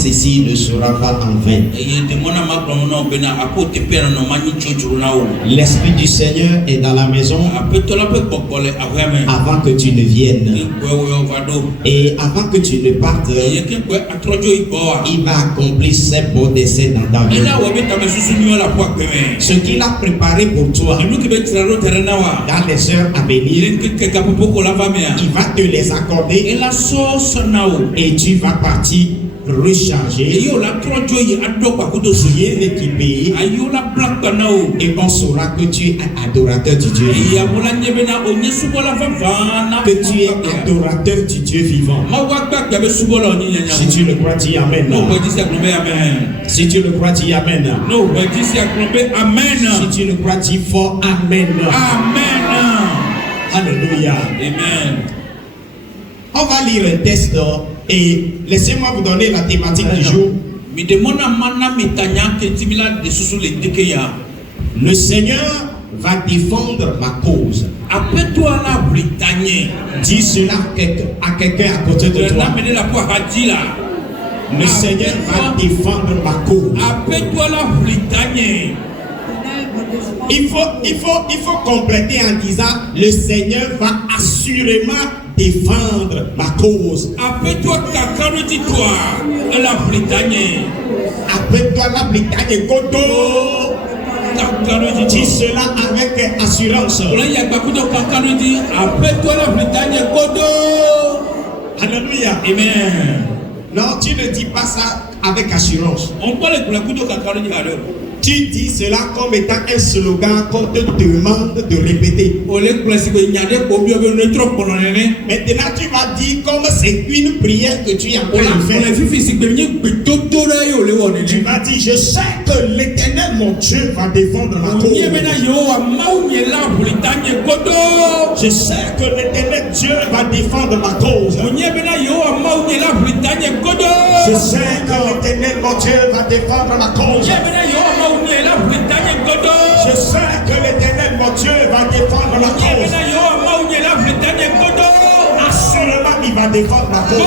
ceci ne sera pas en vain. L'Esprit du Seigneur est dans la maison avant que tu ne viennes. Et avant que tu ne partes, il va accomplir ses beaux desseins dans ta vie. Ce qu'il a préparé pour toi dans les heures à venir, il va te les accorder et tu vas partir rechargé, bien équipé, et on saura que tu es adorateur du Dieu vivant. Que tu es adorateur du Dieu vivant. Si tu le crois, dis Amen. Si tu le crois, dis Amen. Si tu le crois, dis fort Amen. Alléluia. Amen. On va lire un texte et laissez-moi vous donner la thématique du jour. Le Seigneur va défendre ma cause. Dis cela à quelqu'un à côté de toi. Le Seigneur va défendre ma cause. Il faut compléter en disant le Seigneur va assurément défendre ma cause. Appelle-toi la Bretagne Kodo. Dis cela avec assurance. Appelle-toi la Bretagne Kodo. Alléluia. Amen. Non, tu ne dis pas ça avec assurance. On parle de la Kodo Kakaroni alors. Tu dis cela comme étant un slogan qu'on te demande de répéter. Maintenant, tu vas dire comme c'est une prière que tu es en train de faire. Tu vas dire, je sais que l'Éternel, mon Dieu, va défendre ma cause. Je sais que l'Éternel Dieu va défendre ma cause. Je sais que l'Éternel, mon Dieu, va défendre ma cause. Je sais que l'Éternel, mon Dieu, va défendre la cause. Assurément, il va défendre la cause.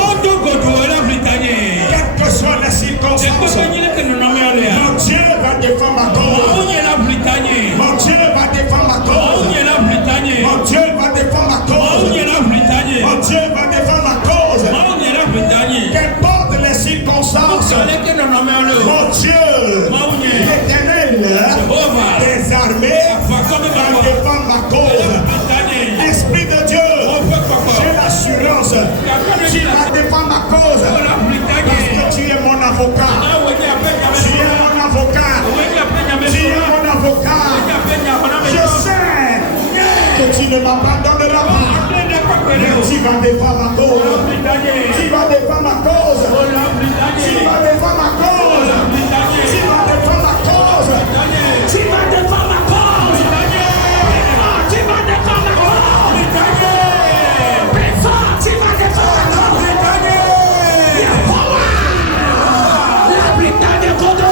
Quelles que soient les circonstances, mon Dieu va défendre ma cause. Mon Dieu va défendre ma cause. Mon Dieu va défendre ma cause. Mon Dieu va défendre ma cause. Qu'importe les circonstances, mon Dieu, l'Éternel des armées va défendre ma cause. Esprit de Dieu, j'ai l'assurance, tu vas défendre ma cause parce que tu es mon avocat. Tu es mon avocat. Tu es mon avocat. Je sais que tu ne m'abandonneras pas. Tu vas défendre ma cause. Tu vas défendre ma cause. Tu vas défendre ma cause. Tu vas défendre ma cause. Tu vas défendre ma cause. Tu vas défendre ma cause. Tu vas défendre ma cause. La Bretagne Kodo. La Bretagne Kodo.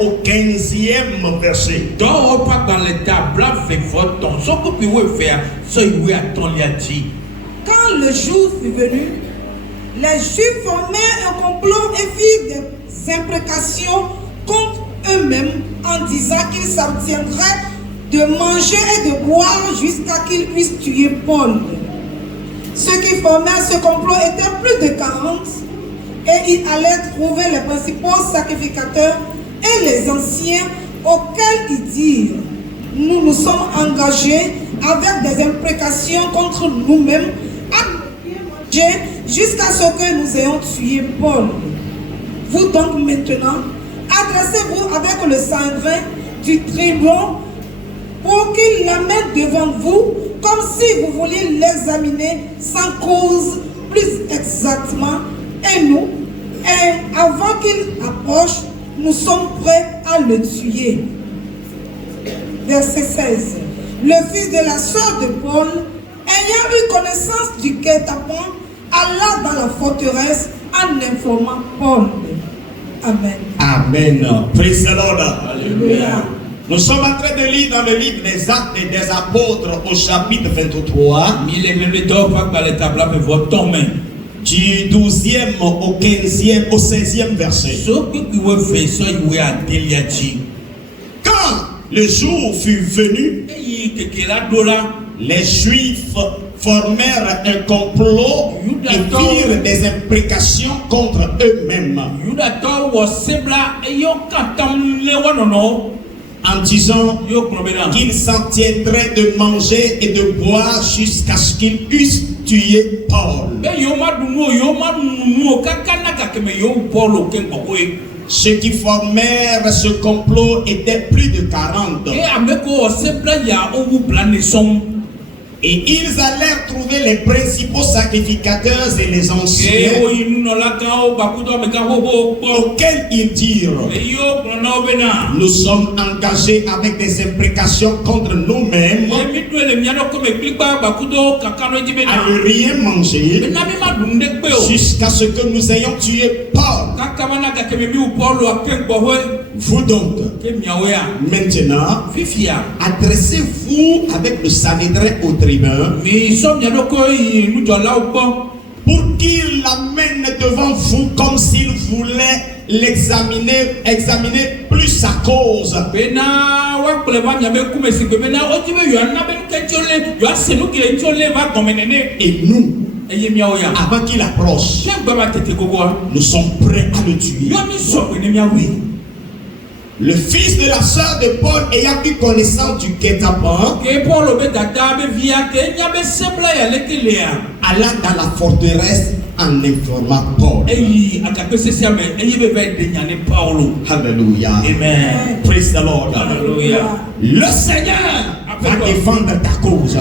Au 15e verset. Quand le jour fut venu, les Juifs formèrent un complot et firent des imprécations contre eux-mêmes en disant qu'ils s'abstiendraient de manger et de boire jusqu'à qu'ils puissent tuer Paul. Ceux qui formèrent ce complot étaient plus de 40 et ils allaient trouver les principaux sacrificateurs et les anciens auxquels ils dirent: nous nous sommes engagés avec des imprécations contre nous-mêmes à manger jusqu'à ce que nous ayons tué Paul. Vous donc maintenant, adressez-vous avec le sanguin du tribun pour qu'il l'amène devant vous comme si vous vouliez l'examiner sans cause plus exactement. Et nous, avant qu'il approche, nous sommes prêts à le tuer. Verset 16. Le fils de la sœur de Paul, ayant eu connaissance du guet-apens alla dans la forteresse en informant Paul. Amen. Amen. Praise the Lord. Alléluia. Nous sommes en train de lire dans le livre des Actes des Apôtres au chapitre 23. Du 12e au 15e au 16e verset. Quand le jour fut venu, les Juifs formèrent un complot et firent des imprécations contre eux-mêmes en disant qu'ils s'en tiendraient de manger et de boire jusqu'à ce qu'ils eussent tué Paul. Ceux qui formèrent ce complot étaient plus de 40. Et ils allèrent trouver les principaux sacrificateurs et les anciens, auxquels ils dirent: nous sommes engagés avec des imprécations contre nous-mêmes à ne rien manger jusqu'à ce que nous ayons tué Paul. Vous donc, maintenant, adressez-vous avec le Sanhédrin au tribun pour qu'il l'amène devant vous comme s'il voulait examiner plus sa cause. Et nous, avant qu'il approche, nous sommes prêts à le tuer. Le fils de la sœur de Paul ayant eu connaissance du guet-apens, alla dans la forteresse en informant Paul. Alléluia. Amen. Praise the Lord. Alléluia. Le Seigneur va défendre ta cause.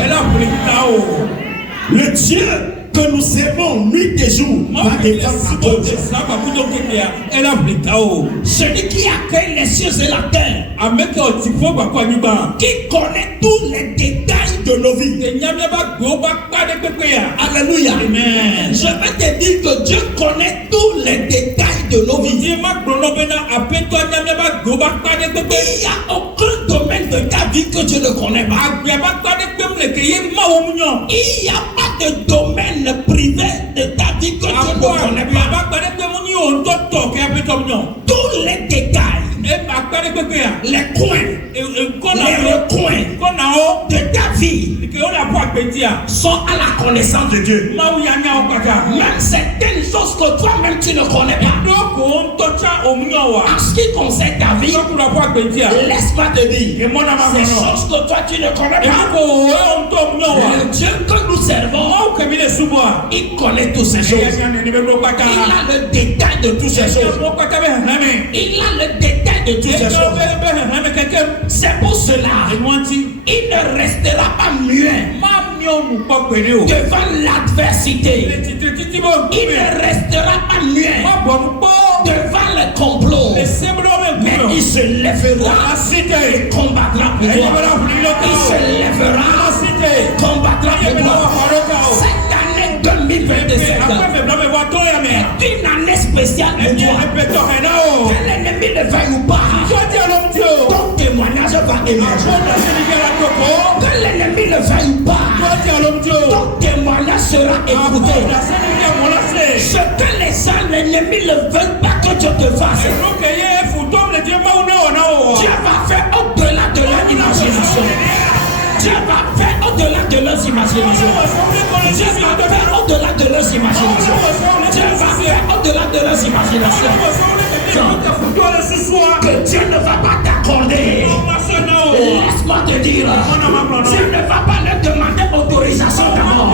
Le Dieu que nous servons nuit et jour va défendre ta cause. Celui qui a créé les cieux et la terre, qui connaît tous les détails de nos vies. Alléluia. Amen. Je vais te dire que Dieu connaît tous les détails de nos vies. Il n'y a aucun domaine de ta vie que Dieu ne connaît pas. Il n'y a pas de domaine privé de ta vie que Dieu ne connaît pas. Tous les détails, les coins, les recoins de ta vie sont à la connaissance de Dieu. Même certaines choses que toi-même tu ne connais pas. En ce qui concerne ta vie, laisse-moi te dire, ces choses que toi tu ne connais pas, le Dieu que nous servons, il connaît toutes ces choses. Il a le détail de toutes ces choses. Il a le détail de toutes ces choses. C'est pour cela, il ne restera pas muet devant l'adversité. Il ne restera pas muet devant le complot. Mais il se lèvera et combattra pour toi. Il se lèvera et combattra pour toi. Cette année 2027 est une année spéciale pour toi. Que l'ennemi ne veuille ou pas, ton témoignage va émerger. Que l'ennemi ne veuille ou pas, ton témoignage sera écouté. Ce que les gens, l'ennemi ne veulent pas que Dieu te fasse, Dieu va faire au-delà de leur imagination. Dieu va faire au-delà de leurs imaginations. Dieu va faire au-delà de leurs imaginations. Dieu va faire au-delà de leurs imaginations. Que Dieu ne va pas t'accorder. Laisse-moi te dire, Dieu ne va pas leur demander autorisation d'abord.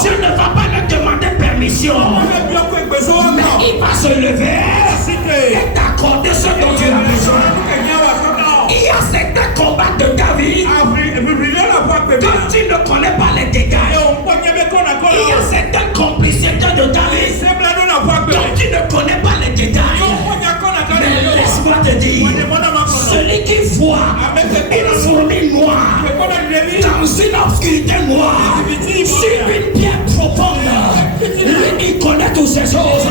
Dieu ne va pas leur demander permission. Mais il va se lever et t'accorder ce dont tu as besoin. Il y a certains combats de ta vie dont tu ne connais pas les dégâts. Il y a certaines complicités de ta vie dont tu ne connais pas les détails. Mais laisse-moi te dire, celui qui voit une fourmi noire dans une obscurité noire sur une pierre profonde, toutes ces choses,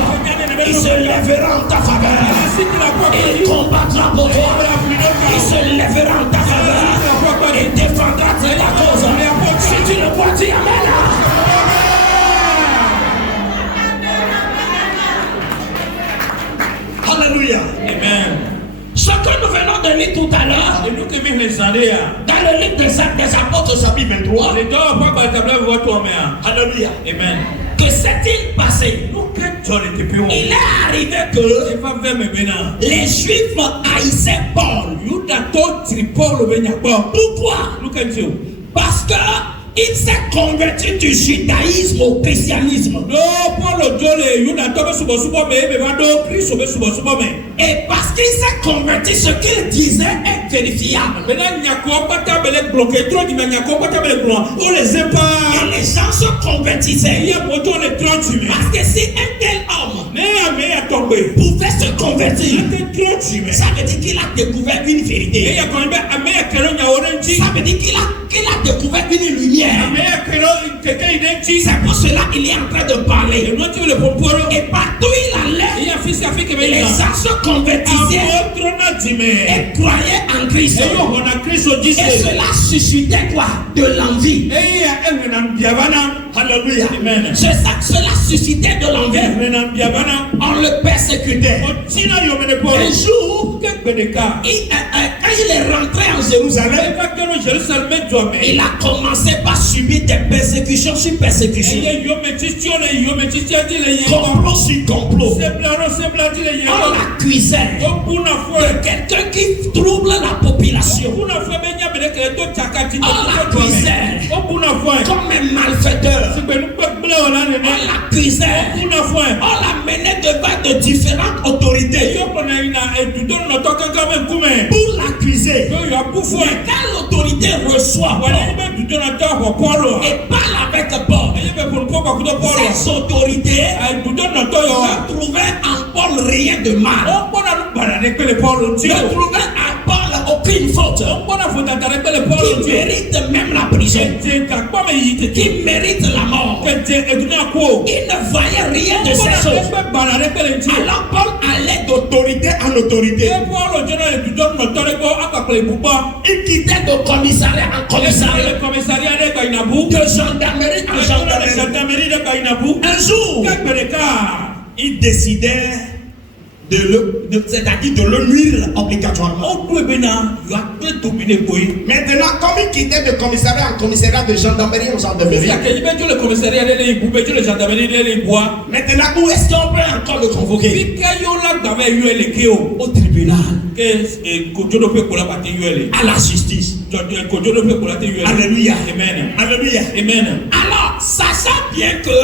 il se lèvera en ta faveur. Il combattra pour toi. Il se lèvera en ta faveur et défendra ta cause. Si tu le vois, dis amen. Alléluia. Amen. Ce que nous venons de lire tout à l'heure, dans le livre des Actes des Apôtres, chapitre 23. Alléluia. Amen. Que s'est-il passé? Il est arrivé que les Juifs haïssaient Paul. Pourquoi? Parce que il s'est converti du judaïsme au christianisme. Et parce qu'il s'est converti, ce qu'il disait est vérifiable. Et les gens se convertissaient. Parce que si un tel homme pouvait se convertir, ça veut dire qu'il a découvert une vérité. Ça veut dire qu'il a découvert une lumière. C'est pour cela qu'il est en train de parler. Et partout il allait, les gens se convertissaient et croyaient en Christ. Et cela suscitait quoi? De l'envie. Alléluia. Cela suscitait de l'envie. On le persécutait. Un jour, quand il est rentré en Jérusalem, il a commencé par subir des persécutions sur persécutions. Complot sur complot. On l'accusait de quelqu'un qui trouble la population. On l'accusait comme un malfaiteur. On l'accusait. On l'a mené devant de différentes autorités pour l'accuser. Mais quand l'autorité reçoit Paul et parle avec Paul, ces autorités ne trouvaient en Paul rien de mal. Ne trouvaient en Paul aucune faute. Qui mérite même la prison. Qui mérite la mort. Il ne voyait rien de ces choses. Alors Paul allait d'autorité en autorité. Il quittait de commissariat en commissariat. De gendarmerie en gendarmerie. Un jour, il décidait c'est-à-dire de le nuire obligatoirement. Maintenant, comme il quittait de commissariat en commissariat, de gendarmerie en gendarmerie, maintenant, où est-ce qu'on peut encore le convoquer? Au tribunal, à la justice. Alléluia. Amen. Alléluia. Amen. Alors, sachant bien que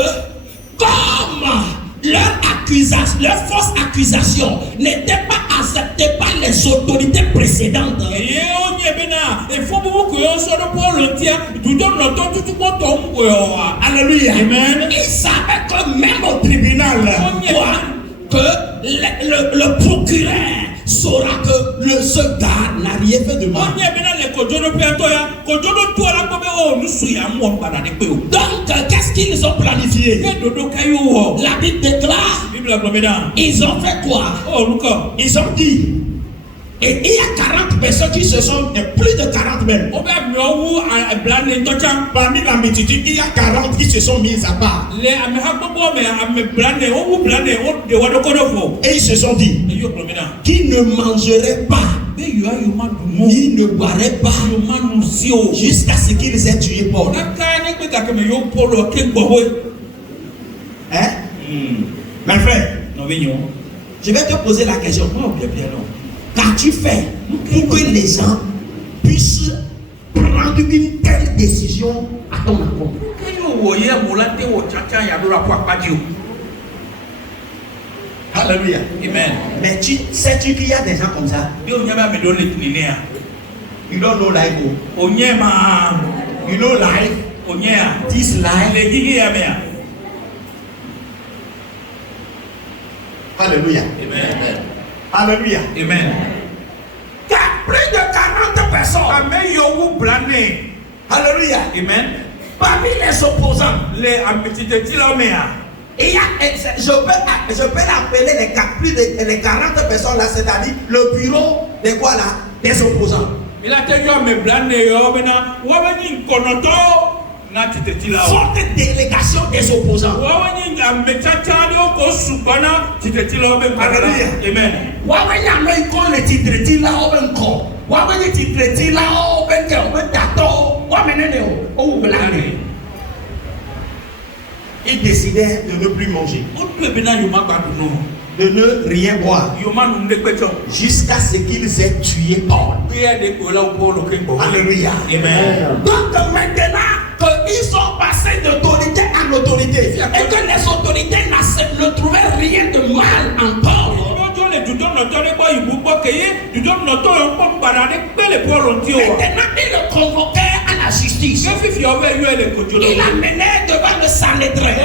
comme leur fausse accusation n'était pas acceptée par les autorités précédentes, alléluia. Amen. Ils savaient que même au tribunal, que le procureur saura que ce gars n'a rien fait de mal. Donc, qu'est-ce qu'ils ont planifié? La Bible déclare, ils ont fait quoi? Ils ont dit, et il y a 40 personnes qui se sont, plus de 40 même. Parmi la multitude, il y a 40 qui se sont mis à part. Et ils se sont dit, qui ne mangerait pas, ni ne boirait pas, jusqu'à ce qu'ils aient tué Paul. Hein? Mes frères, je vais te poser la question. Qu'as-tu fait pour que les gens puissent prendre une telle décision à ton encontre? Alléluia. Amen. Mais sais-tu qu'il y a des gens comme ça? You don't know life. You know life. This life. Alléluia. Amen. Alléluia. Amen. Plus de 40 personnes. Alléluia. Amen. Parmi les opposants, Et je peux l'appeler plus de 40 personnes là, c'est-à-dire le bureau de quoi là? Des opposants. Il a tellement me blâmer, Forte délégation des opposants. Alléluia. Amen. Il décidait de ne plus manger, de ne rien boire, jusqu'à ce qu'ils aient tué Paul. Alléluia. Amen. Donc maintenant qu'ils sont passés d'autorité en autorité et que les autorités ne trouvaient rien de mal en Paul, maintenant ils le convoquaient à la justice. Il l'amenait devant le Sanhédrin.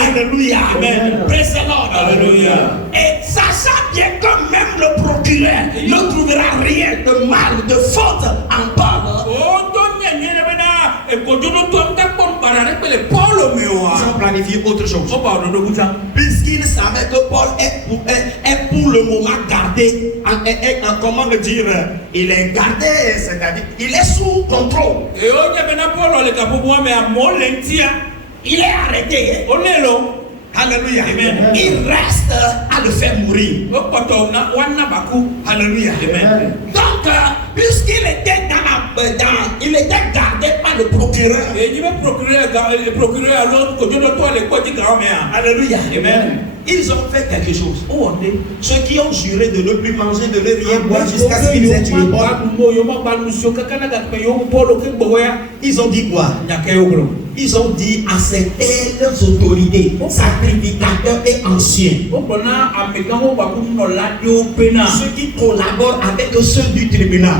Alléluia. Amen. Praise the Lord. Alléluia. Et sachant bien que même le procureur ne trouvera rien de mal, de faute en Paul, ils ont planifié autre chose. Puisqu'ils savaient que Paul est pour le moment gardé, comment le dire, il est gardé, c'est-à-dire il est sous contrôle. Il est arrêté. Alléluia. Amen. Il reste à le faire mourir. Alléluia. Amen. Donc, puisqu'il était il était gardé par le procureur. Alléluia. Amen. Ils ont fait quelque chose. Ceux qui ont juré de ne plus manger, de ne rien boire jusqu'à ce qu'ils aient tué Paul. Ils ont dit quoi? Ils ont dit à certaines autorités, sacrificateurs et anciens, ceux qui collaborent avec ceux du tribunal,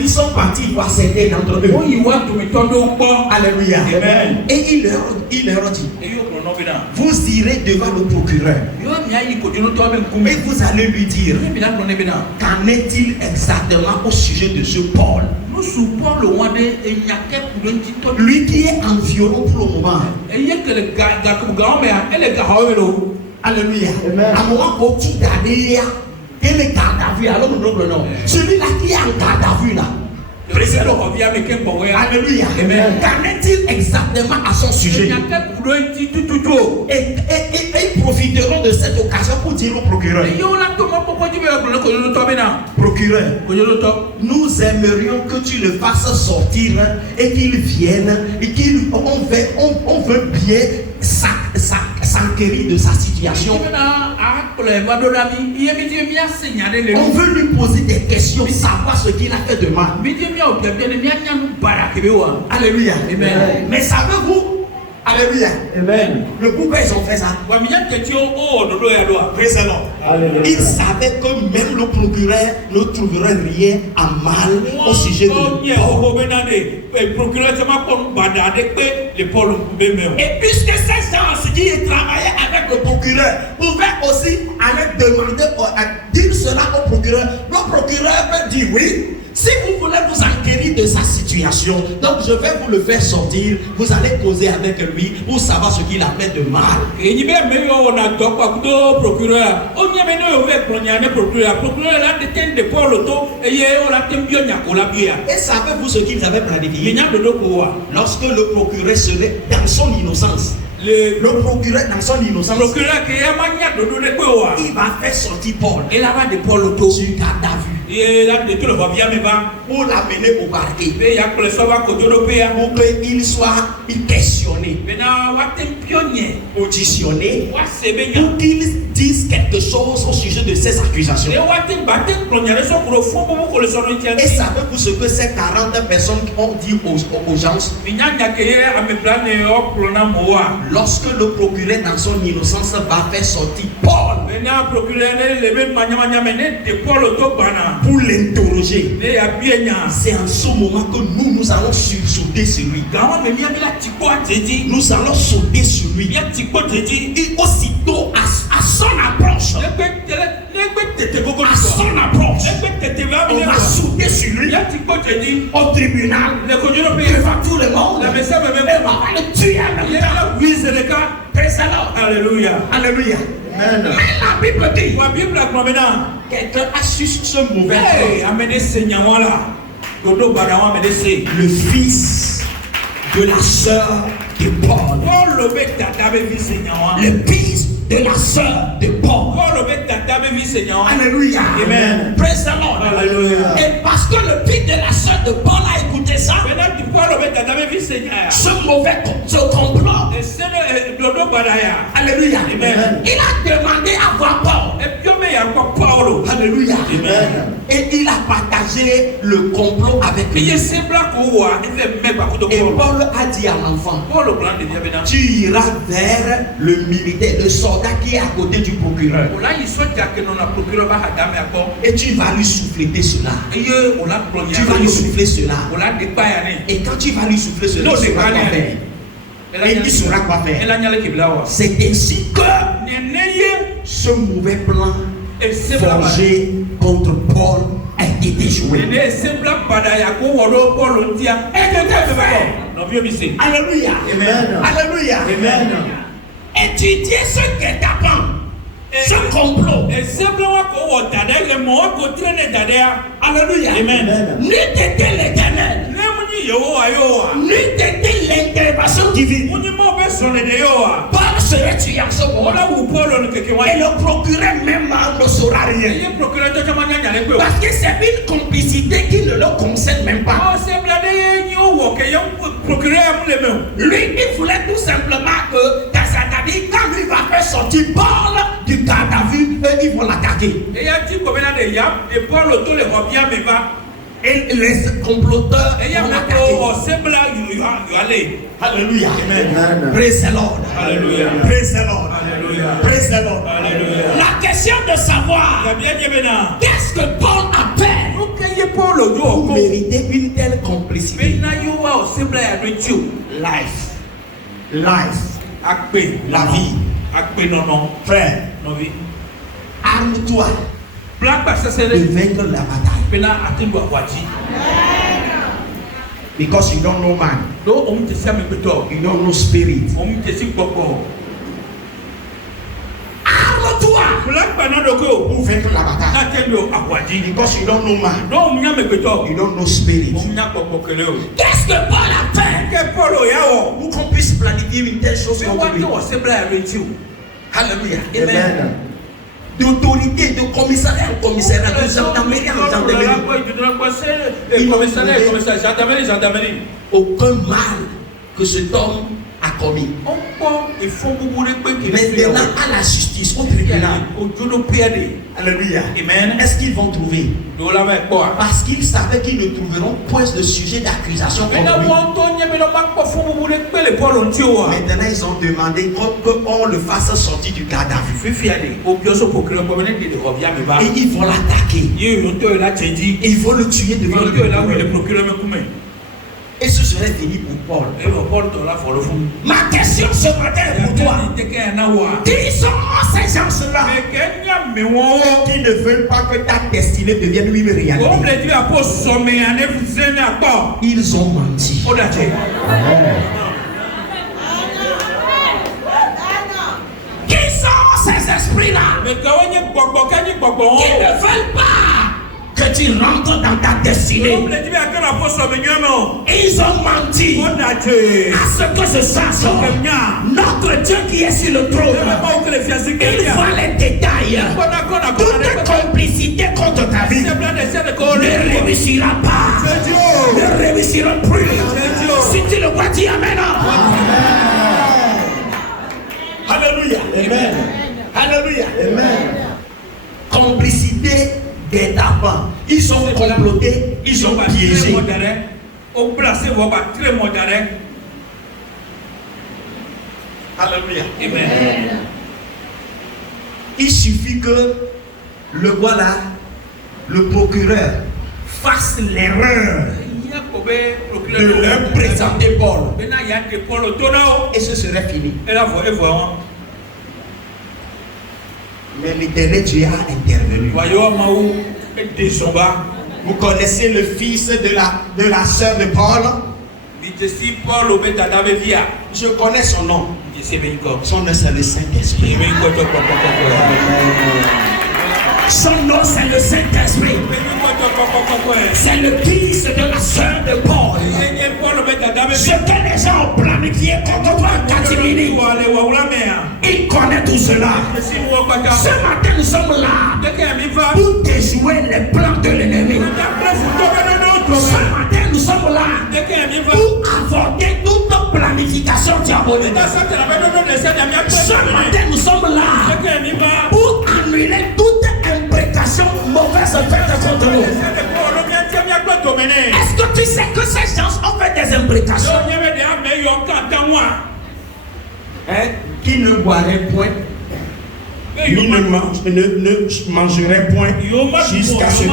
ils sont partis voir certains d'entre eux. Alléluia. Amen. Et il leur dit, vous irez devant le procureur et vous allez lui dire, qu'en est-il exactement au sujet de ce Paul? Lui qui est en violon pour le moment. Alléluia. Celui-là qui est en garde à vue là. Alléluia. Qu'en est-il exactement à son sujet? Et ils profiteront de cette occasion pour dire au procureur, nous aimerions que tu le fasses sortir et qu'il vienne et on veut bien s'enquérir de sa situation. On veut lui poser des questions, savoir ce qu'il a fait de mal. Alléluia. Amen. Mais savez-vous? Alléluia. Amen. Le pourquoi ils ont fait ça? Ils savaient que même le procureur ne trouverait rien à mal au sujet de Paul. Et puisque ces gens qui travaillaient avec le procureur pouvaient aussi aller demander, dire cela au procureur, le procureur peut dire oui. Si vous voulez vous enquérir de sa situation, donc je vais vous le faire sortir. Vous allez causer avec lui pour savoir ce qu'il a fait de mal. Et savez-vous ce qu'ils avaient planifié? Lorsque le procureur serait dans son innocence, le procureur dans son innocence, il va faire sortir Paul sur garde à vue pour l'amener au parquet pour qu'il soit questionné, auditionné, pour qu'il dise quelque chose au sujet de ces accusations. Et savez-vous ce que ces 40 personnes ont dit aux gens? Lorsque le procureur dans son innocence va faire sortir Paul pour l'interroger, c'est en ce moment que nous allons sauter sur lui. Nous allons sauter sur lui. Et aussitôt à son approche, à son approche, on va sauter sur lui au tribunal devant tout le monde. Et on va le tuer en même temps. Praise the Lord. Alléluia. Alléluia. Amen. Mais la Bible dit Quelqu'un quelqu'un a su ce mauvais le fils de la sœur de Paul. Le fils de la sœur de Paul. Alléluia. Amen. Praise the Lord. Alléluia. Et parce que le fils de la sœur de Paul a écouté ça, ce mauvais complot. Alléluia. Amen. Il a demandé à voir Paul. Alléluia. Amen. Et il a partagé le complot avec lui. Et Paul a dit à l'enfant, tu iras vers le militaire, le soldat qui est à côté du procureur. Et tu vas lui souffler cela. Tu vas lui souffler cela. Et quand tu vas lui souffler cela, il saura quoi faire. Et il saura quoi faire. C'est ainsi que ce mauvais plan forgé contre Paul a été déjoué. Alléluia. Amen. Alléluia. Amen. Étudiez ce que t'apprends. Ce complot. Alléluia. Amen. N'eût été l'éternel, n'eût été l'intervention divine, Paul serait tué en ce moment. Et le procureur même ne saura rien. Parce que c'est une complicité qui ne le concerne même pas. Lui, il voulait tout simplement que Kazadabi, quand lui va faire sortir Paul du garde à vue, eux, ils vont l'attaquer. Et les comploteurs vont l'attaquer. Alléluia. Amen. Praise the Lord. Alléluia. Praise the Lord. Alléluia. Praise the Lord. Alléluia. La question de savoir qu'est-ce que Paul a fait pour mériter une telle complicité. Life. La vie. Frère, arme-toi de vaincre la bataille. Because you don't know man. You don't know spirit. Arme-toi pour vaincre la bataille. Because you don't know man. You don't know spirit. Qu'est-ce que Paul a fait pour qu'on puisse planifier une telle chose contre lui? Alléluia. Amen. D'autorité, de commissariat en commissariat, de gendarmerie en gendarmerie. Aucun mal que cet homme a commis. Maintenant, à la justice, au tribunal. Alléluia. Amen. Est-ce qu'ils vont trouver? Parce qu'ils savaient qu'ils ne trouveront point de sujet d'accusation contre lui. Maintenant, ils ont demandé qu'on le fasse sortir du garde à vue. Et ils vont l'attaquer. Et ils vont le tuer devant le procureur. Et ce serait fini pour Paul. Ma question ce matin est pour toi. Qui sont ces gens-là qui ne veulent pas que ta destinée devienne une réalité? Ils ont menti. Qui sont ces esprits-là qui ne veulent pas que tu rentres dans ta destinée? Ils ont menti à ce que ce soit notre Dieu qui est sur le trône. Il voit les détails. Toute complicité contre ta vie ne réussira pas. Ne réussira plus. Si tu le vois, dis Amen. Alléluia. Amen. Alléluia. Amen. Complicité des tapants. Ils ont comploté, ils ont piégé. Alléluia. Amen. Il suffit que le voilà, le procureur fasse l'erreur de leur présenter Paul. Et ce serait fini. Mais l'Éternel Dieu a intervenu. Vous connaissez le fils de la sœur de Paul? Je connais son nom. Son nom c'est le Saint-Esprit. Son nom c'est le Saint-Esprit. C'est le fils de la sœur de Paul. Ce que les gens ont planifié contre toi, Katimini, il connaît tout cela. Ce matin nous sommes là pour déjouer les plans de l'ennemi. Ce matin nous sommes là pour avorter toute planification diabolique. Ce matin nous sommes là pour annuler toute imprécation mauvaise faite contre nous. Est-ce que tu sais que ces gens ont fait des imprécations? Hein? Qui ne boirait point, qui ne mangerait point jusqu'à ce que...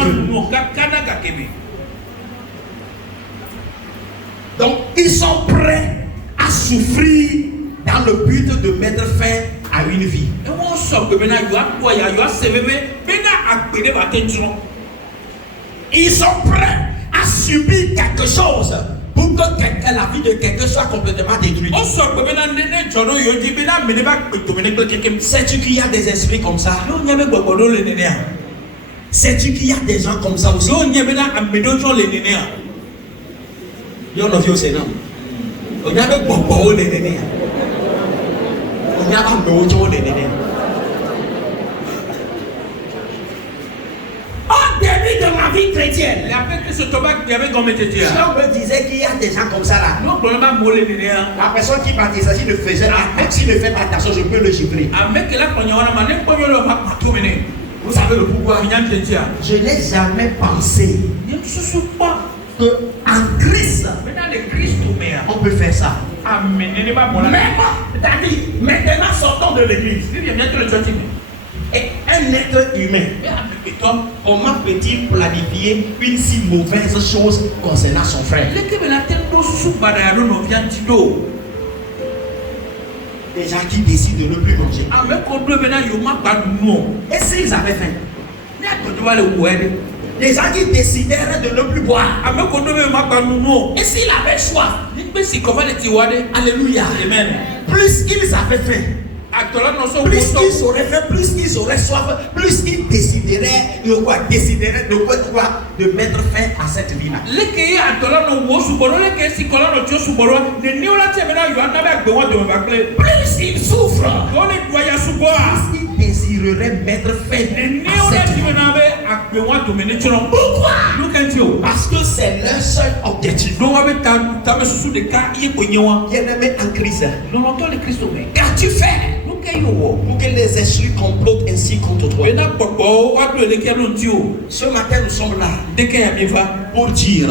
Donc, ils sont prêts à souffrir dans le but de mettre fin à une vie. Ils sont prêts à subir quelque chose pour que la vie de quelqu'un soit complètement détruite. Sais-tu qu'il y a des esprits comme ça? Sais-tu qu'il y a des gens comme ça aussi? On a vu au Sénat. On a vu beaucoup de nénés. On a vu beaucoup de nénés. Au début de ma vie chrétienne, si on me disait qu'il y a des gens comme ça là, la personne qui baptise, s'il ne faisait pas, s'il ne fait pas attention, je peux le gifler. Vous savez le pourquoi? Je n'ai jamais pensé que en Christ, on peut faire ça. Maintenant sortons de l'église. Et un être humain, comment peut-il planifier une si mauvaise chose concernant son frère? Des gens qui décident de ne plus manger. Et s'ils avaient faim? Des gens qui décidèrent de ne plus boire. Et s'il avait soif? Alléluia. Amen. Plus ils avaient faim, plus ils auraient faim, plus ils auraient soif, plus ils décideraient de mettre fin à cette vie-là. Plus ils souffrent, plus ils désireraient mettre fin à cette vie. Pourquoi? Parce que c'est leur seul objectif. Bien-aimé en Christ, qu'as-tu fait pour que les esprits complotent ainsi contre toi? Ce matin nous sommes là pour dire: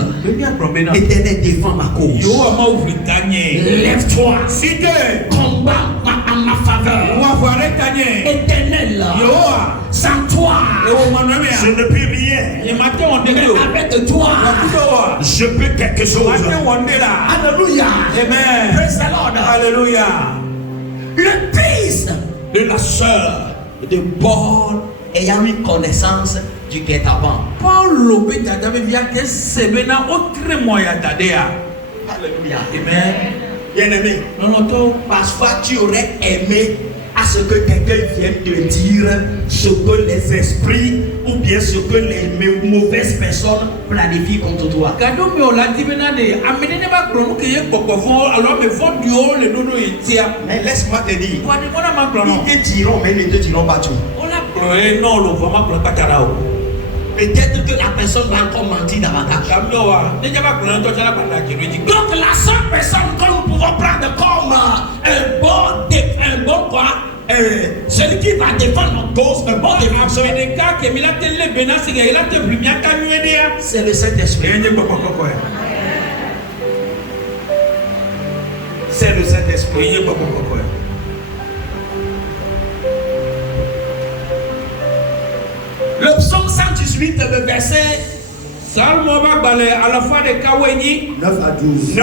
Éternel, défends ma cause. Lève-toi, combat en ma faveur. Éternel, sans toi je ne peux rien. Avec toi je peux quelque chose. Alléluia. Amen. Praise the Lord. Alléluia. Le fils de la sœur de Paul ayant eu connaissance du guet-apens. Alléluia. Amen. Bien-aimé, parfois tu aurais aimé à ce que quelqu'un vienne te dire ce que les esprits ou bien ce que les mauvaises personnes planifient contre toi. Mais laisse-moi te dire, ils te diront, mais ils ne te diront pas tout. Peut-être que la personne va encore mentir davantage. Donc la seule personne que nous pouvons prendre comme un bon quoi, celui qui va défendre notre cause, un bon défenseur, c'est le Saint-Esprit. C'est le Saint-Esprit. Le psaume 118, le verset 9 à 12.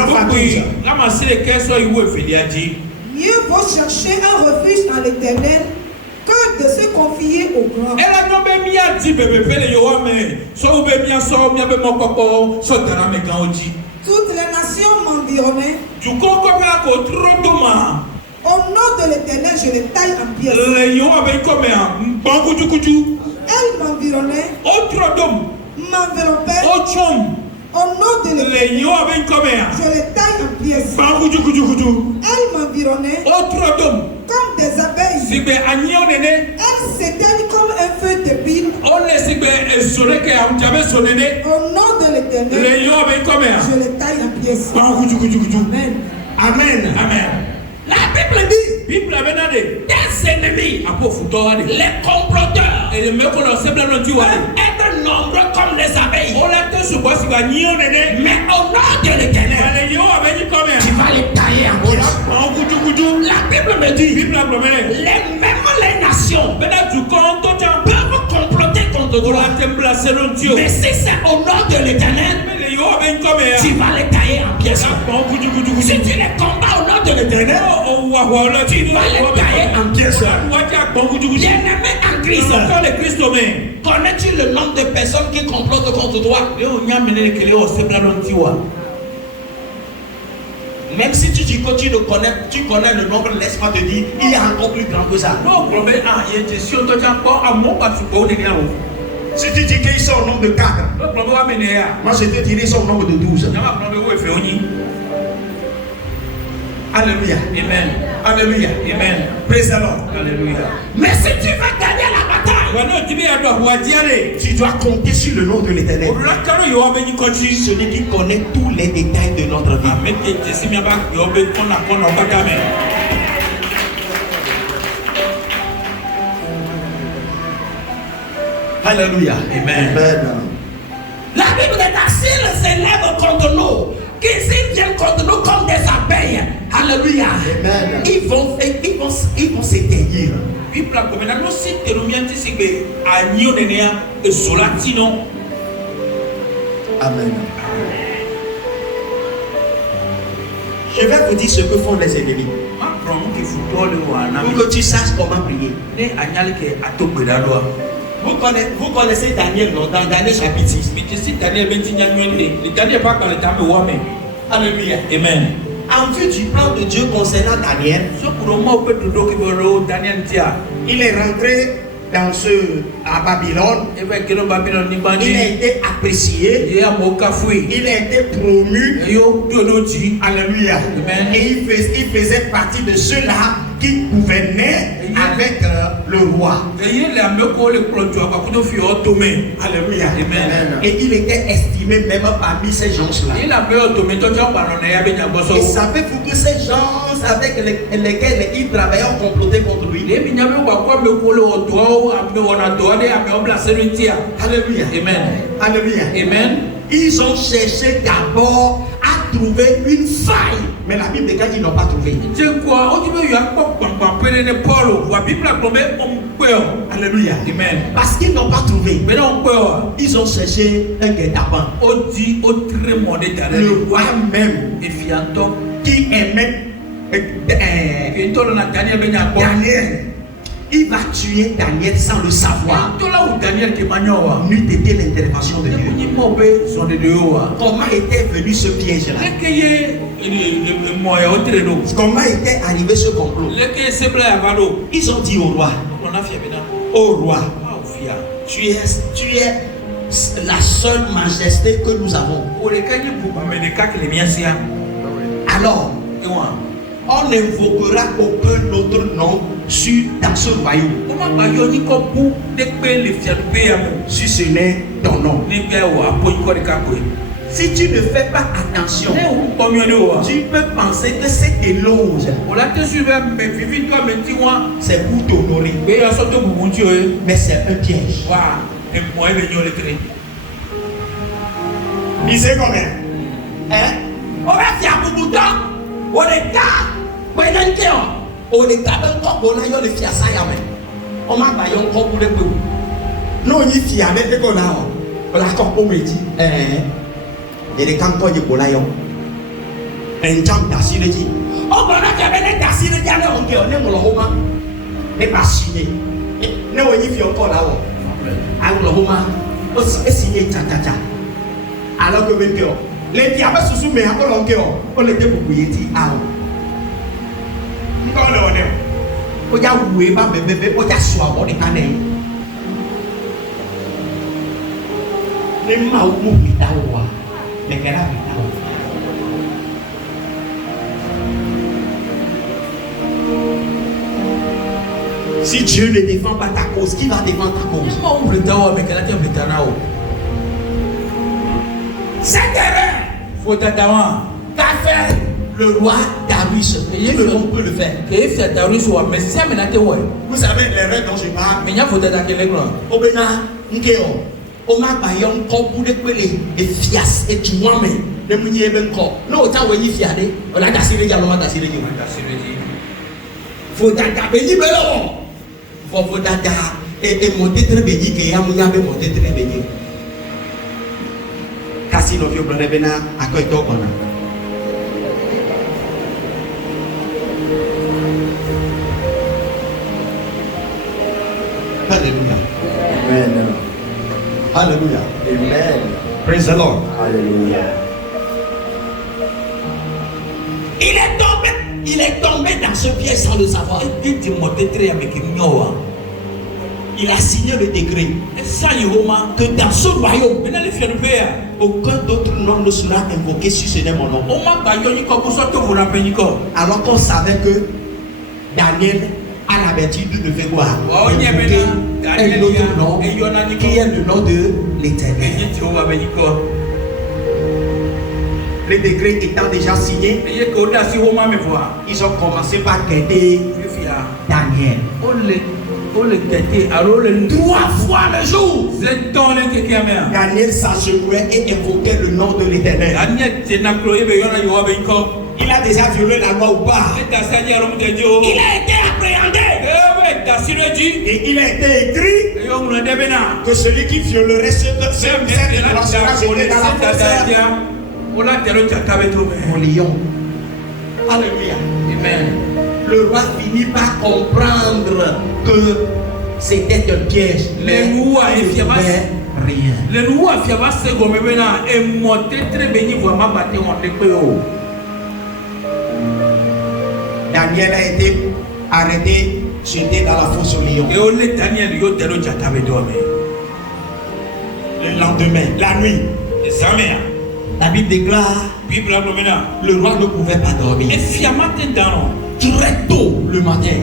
Mieux vaut chercher un refuge dans l'Éternel que de se confier au grand. Toutes les nations m'environnaient. Au nom de l'Éternel, je les taille en pièces. Elles m'environnaient, m'enveloppaient. Au nom de l'Éternel, je les taille en pièces. Elles m'environnaient comme des abeilles. Elles s'éteignent comme un feu de pile. Au nom de l'Éternel, je les taille en pièces. Amen. Amen. Amen. La Bible dit tes ennemis, les comploteurs, peuvent être nombreux comme les abeilles. Mais au nom de l'Éternel, tu vas les tailler en pièces. La Bible me dit les nations peuvent comploter contre toi. Mais si c'est au nom de l'Éternel, tu vas les tailler en pièces. Si tu les combats au nom de l'Éternel, tu vas les tailler en pièces. Bien-aimé en Christ, connais-tu le nombre de personnes qui complotent contre toi? Même si tu dis que tu connais le nombre, laisse-moi te dire, il est encore plus grand que ça. Si tu dis qu'ils sont au nombre de 4, moi je te dirais qu'ils sont au nombre de 12. Alléluia. Amen. Alléluia. Amen. Praise the Lord. Alléluia. Mais si tu veux gagner la bataille, tu dois compter sur le nom de l'Éternel. Celui qui connaît tous les détails de notre vie. Alléluia. Amen. La Bible dit s'ils s'élèvent contre nous, qu'ils viennent contre nous comme des abeilles. Alléluia. Amen. Ils vont s'éteindre. Amen. Je vais vous dire ce que font les ennemis. Pour que tu saches comment prier. Vous connaissez Daniel, non? Dans Daniel chapitre 6. Alléluia. Amen. En vue du plan de Dieu concernant Daniel, il est rentré à Babylone. Il a été apprécié. Il a été promu. Alléluia. Amen. Et il faisait partie de ceux-là qui gouvernaient avec le roi. Alléluia. Amen. Et il était estimé même parmi ces gens-là. Et savez-vous que ces gens avec lesquels il travaillait ont comploté contre lui? Alléluia. Amen. Alléluia. Amen. Ils ont cherché d'abord à trouver une faille. Mais la Bible dit qu'ils n'ont pas trouvé. Alléluia. Amen. Parce qu'ils n'ont pas trouvé. Ils ont cherché un guet-apens. Le roi même qui aimait Daniel. Il va tuer Daniel sans le savoir. N'eût été l'intervention de Dieu. Comment était venu ce piège-là? Comment était arrivé ce complot? Ils ont dit au roi, ô roi, tu es la seule majesté que nous avons. Alors, on n'invoquera aucun autre nom dans ce royaume si ce n'est ton nom. Si tu ne fais pas attention, tu peux penser que cette éloge c'est pour t'honorer, mais c'est un piège. Lisez combien? On va faire un bout de temps. On est tard. On est tard. On est fier ça. On m'a pas eu encore pour le peu. Non, on y fier avec le collant. On l'a encore pour me dire. Et les campagnes de Bolayon. Un jam d'asile dit. Oh, on a qu'à venir d'asile. On est mon roman. Mais pas signé. Ne wo yi fi encore là wo. Agloma. O signé tata. Alors que ben keo. Les diables sous mais encore keo. On le beaucoup yeti a. Encore le honneur. O ja wué ba bébé o ja so abo de kanel. Les mau mu bidawa. Les kera bidawa. Si Dieu ne défend pas ta cause, qui va défendre ta cause? Cette erreur, faut t'attendre. Qu'a fait le roi Darius? Tout le monde peut le faire. Vous savez l'erreur dont je parle? Obena, Nkeo, Oma Bayon, Kobude Pele, et Fias, et Tuame, le Mouni Ebenko. Non, autant vous y fiade, on a cassé les gars, on a cassé les gars. Faut t'attaquer, libérons. Faut dada et monter très bien que ya munya be monter très bien. Kasi no fio blonde bena akoy to kona. Hallelujah. Amen. Hallelujah. Amen. Praise the Lord. Hallelujah. Il est tombé dans ce piège sans le savoir. Il a signé le décret que dans ce royaume, aucun d'autre nom ne sera invoqué si ce n'est mon nom. Alors qu'on savait que Daniel a l'habitude de faire quoi? Invoquer un autre nom qui est le nom de l'Éternel. Le décret étant déjà signé, ils ont commencé par guetter Daniel. 3 fois le jour, Daniel s'agenouillait et invoquait le nom de l'Éternel. Il a déjà violé la loi ou pas? Il a été appréhendé. Et il a été écrit que celui qui violerait cette loi sera jeté dans la Mon lion. Alléluia. Amen. Le roi finit par comprendre que c'était un piège. Mais il ne pouvait rien. Daniel a été arrêté, jeté dans la fosse au lion. Le lendemain, la nuit, la Bible déclare le roi ne pouvait pas dormir. Très tôt le matin,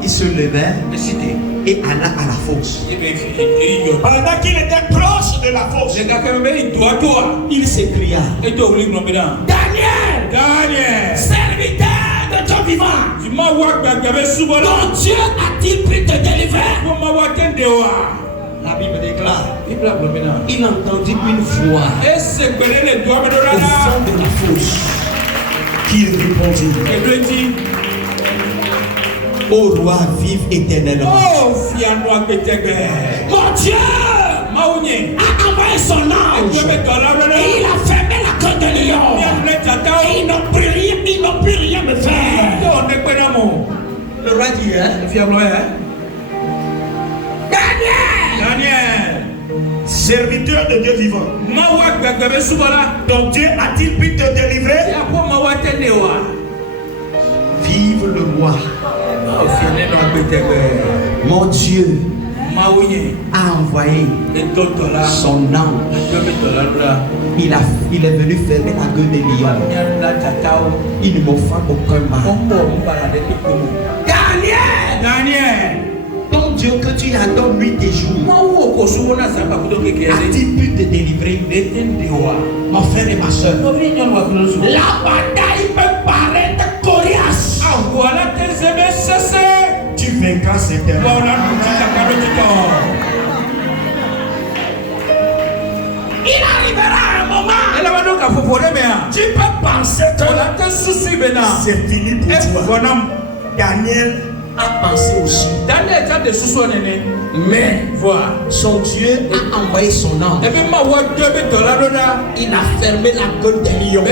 il se levait et alla à la fosse. Pendant qu'il était proche de la fosse, il s'écria: Daniel, serviteur de Dieu vivant, ton Dieu a-t-il pu te délivrer? La Bible déclare, il entendit une voix au fond de la fosse qui répondit: Ô roi, vive éternellement. Mon Dieu a envoyé son ange et il a fermé la queue de lion. Et ils n'ont pu rien me faire. Le roi dit: Daniel, serviteur de Dieu vivant, ton Dieu a-t-il pu te délivrer? Vive le roi. Mon Dieu a envoyé son ange. Il est venu fermer la gueule des lions. Il ne m'offre aucun mal. Daniel, ton Dieu que tu adores nuit et jour a-t-il pu te délivrer? Mon frère et ma soeur, la bataille me paraît coriace. Tu vaincras certainement. Il arrivera un moment, tu peux penser que c'est fini pour toi. Daniel a pensé aussi. Mais son Dieu a envoyé son ange. Il a fermé la gueule des lions.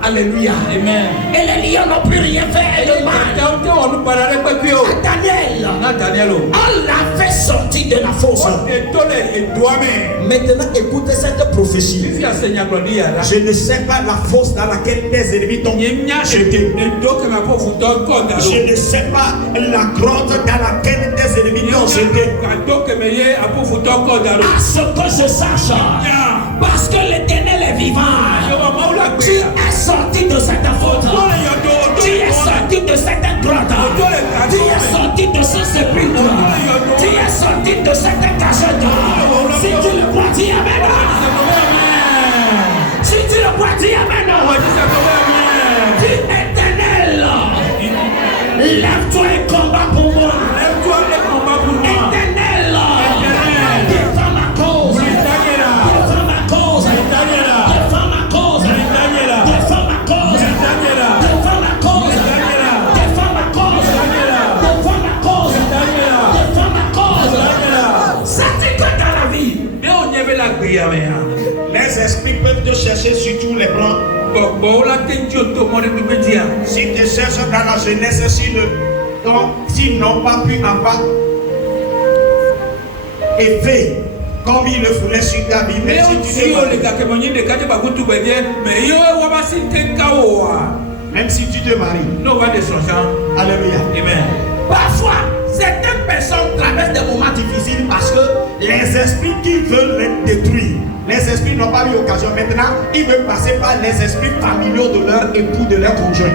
Alléluia. Amen. Et les lions n'ont plus rien fait de mal à Daniel. On l'a fait sortir de la fosse. Maintenant, écoutez cette prophétie. Je ne sais pas la fosse dans laquelle tes ennemis t'ont jeté. Je ne sais pas la grotte dans laquelle tes ennemis t'ont jeté. À ce que je sache, parce que l'Éternel est vivant, tu es sorti de cette faute. Tu es sorti de cette grotte. Tu es sorti de ce sépulcre. Tu es sorti de cette cachette. Si tu le crois, dis amen. Si tu le crois, dis amen. Dis Éternel, lève-toi et combat pour moi. Éternel, défends ma cause. Défends ma cause. Défends ma cause. Défends ma cause. Défends ma cause. Défends ma cause. Défends ma cause. Défends ma cause. C'est que dans la vie. Les esprits peuvent te chercher sur tous les plans. Si tu cherches dans la jeunesse, s'ils n'ont pas pu avoir effet comme il le voulait sur ta vie, même si tu te maries. Alléluia. Amen. Parfois, certaines personnes traversent des moments difficiles parce que les esprits qui veulent les détruire, les esprits n'ont pas eu occasion. Maintenant, ils veulent passer par les esprits familiaux de leur époux, de leur conjoint.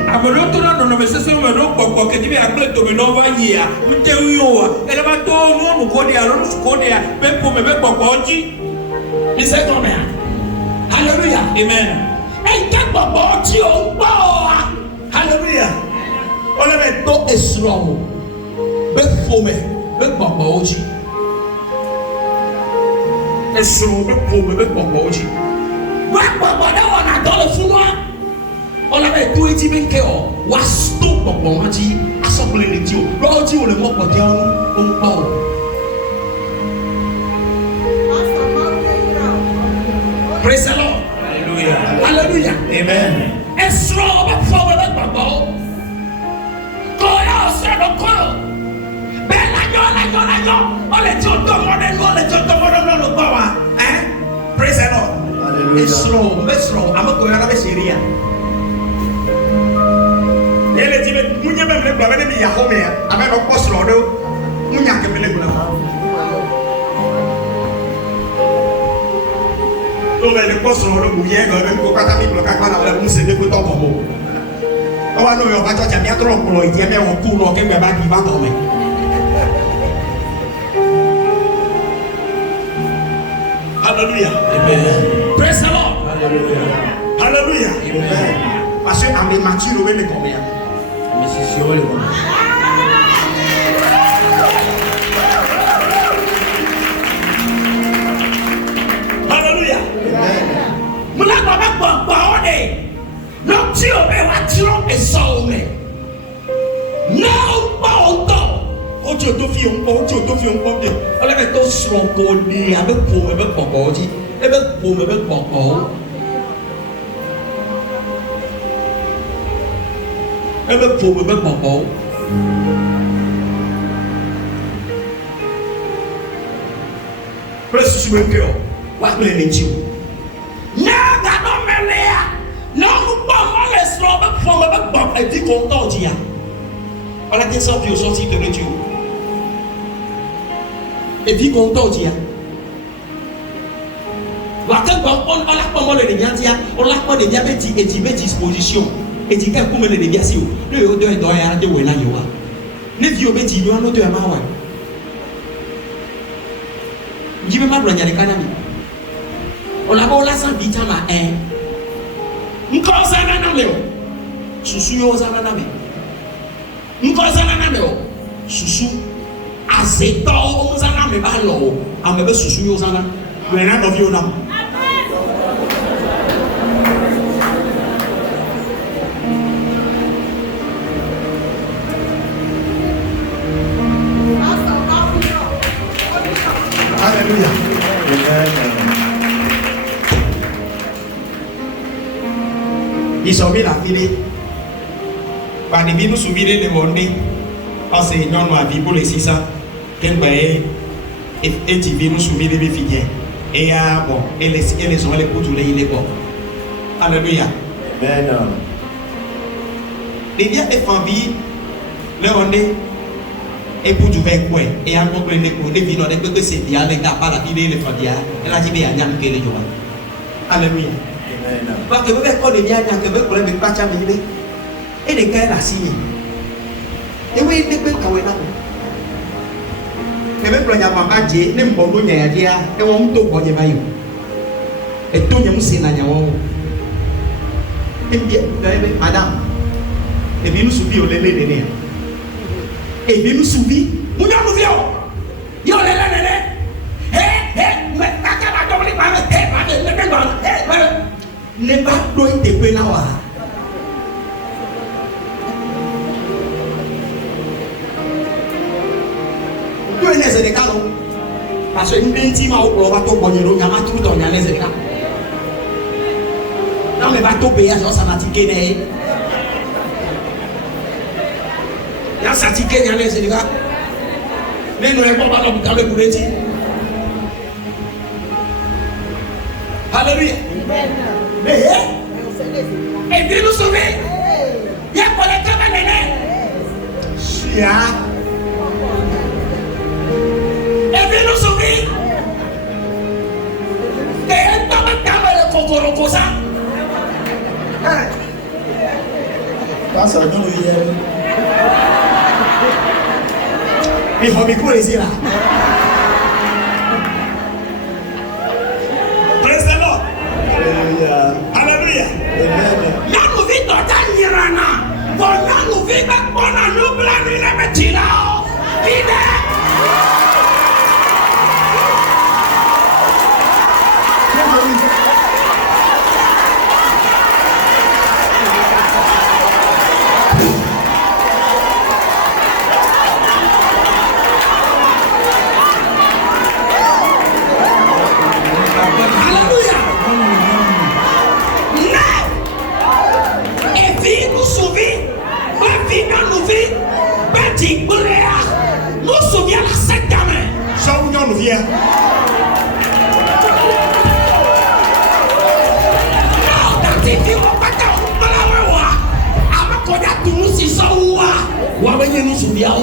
Il sait combien? Alléluia. Amen. Et quand alléluia. On le met dans Esrom. Dans le fouloir, on avait tout dit bien que on stop on dit assembler les dieux. On dit on le mot pour dire on praise the Lord. Alléluia. Alléluia. Amen. Esrom va faire avec papa. Koya c'est le corps. On les dit on demande le power. Hein? Praise the Lord. Alléluia. Esrom, amakoya na beseria. Elle dit mais nous n'y même les problèmes de Yahomé avec le poste lourd. Nous n'y a que les problèmes. Le poste lourd bouillé même pour pas taper le caca dans la mousse de coton comme on va nous on va te bien trop pour il y a bien un coup là que bébé qui va tomber. Alléluia. Amen. Praise the Lord. Alléluia. Alléluia. Amen. Parce que à mes matures on est combien? Mais c'est sûr le Alléluia. Nous n'avons pas parlé. Notre Dieu va tirer et sauver. Non, pas autant. On te fait un peu, on avait tous son collier avec pour avec papa dit avec pour avec papa avec pour avec papa presque sur le cœur. What will it do? Nada non melia. Non nous pas les slow avec pour avec papa et dit content dia. On a des sorties au sorti de Dieu. Et puis content dia. Wakati on l'a pas mal de dia, on l'a pas de diabète et de disposition. Et dit quand comme les dia si le yo do ya de wena yo wa. Ne vi obeti no no do ya ma wa. Jibe ma blo nya le kanami. On l'a pas la sans bitama Nkosa na me o. Susu yo za na me. Nkosa na me o. Susu azeto o za na me ba lo. Amebe susu yo za na. We na of you now. Alléluia. Ils sont bien affilés. Par les nous souvenirs de monde, parce que non, nous avons pour les 600. Quel bail et tu viens nous souvenir de mes filles. Et bon, et les gens les pour tous les bon. Alléluia. Amen. Les biens et familles, le rendez et pour du verre quoi et en compris les cours, les vins, les que c'est bien, les gars, pas la vie, les familles, et la vie à Niam que les gens. Alléluia. Amen. Parce que vous avez connu bien, que vous avez pas de et les gars la signe. Et oui, les gars, quand on a. Et même quand il y a un match, les mbongo n'y a rien, et on me toque au Yamayo. Et tout le monde s'est n'a rien. Et bien, madame, et bien nous subissons les nez. Et bien nous subissons, nous nous vions. Yo les nez. Mais quand on a parlé, les pas doit être pénal. Tout est les écarts. Parce que nous intimement au bateau bonheur, nous avons tout dans les écarts. Dans les bateaux payés, ça m'a tiqué. Il y a ça tiqué dans les écarts. Mais nous n'avons pas dans le boulot. Alléluia. Et puis nous sauver. Il y a quoi les camarades? Chia. Et puis nous sauver. Et elle tombe dans le cocoro comme ça. Passe à nous hier. Il faut me courir là. Praise the Lord. Alléluia. Alléluia. Amen. Là nous vivons dans ta nirana. Bon là nous vivons dans nous blancs les petits là. Nous souviens la cette gamin. Ça où nous vient. Non, t'as dit que on va t'en parler. Avant qu'on a tout nous si ça ou ou avec nous souviens.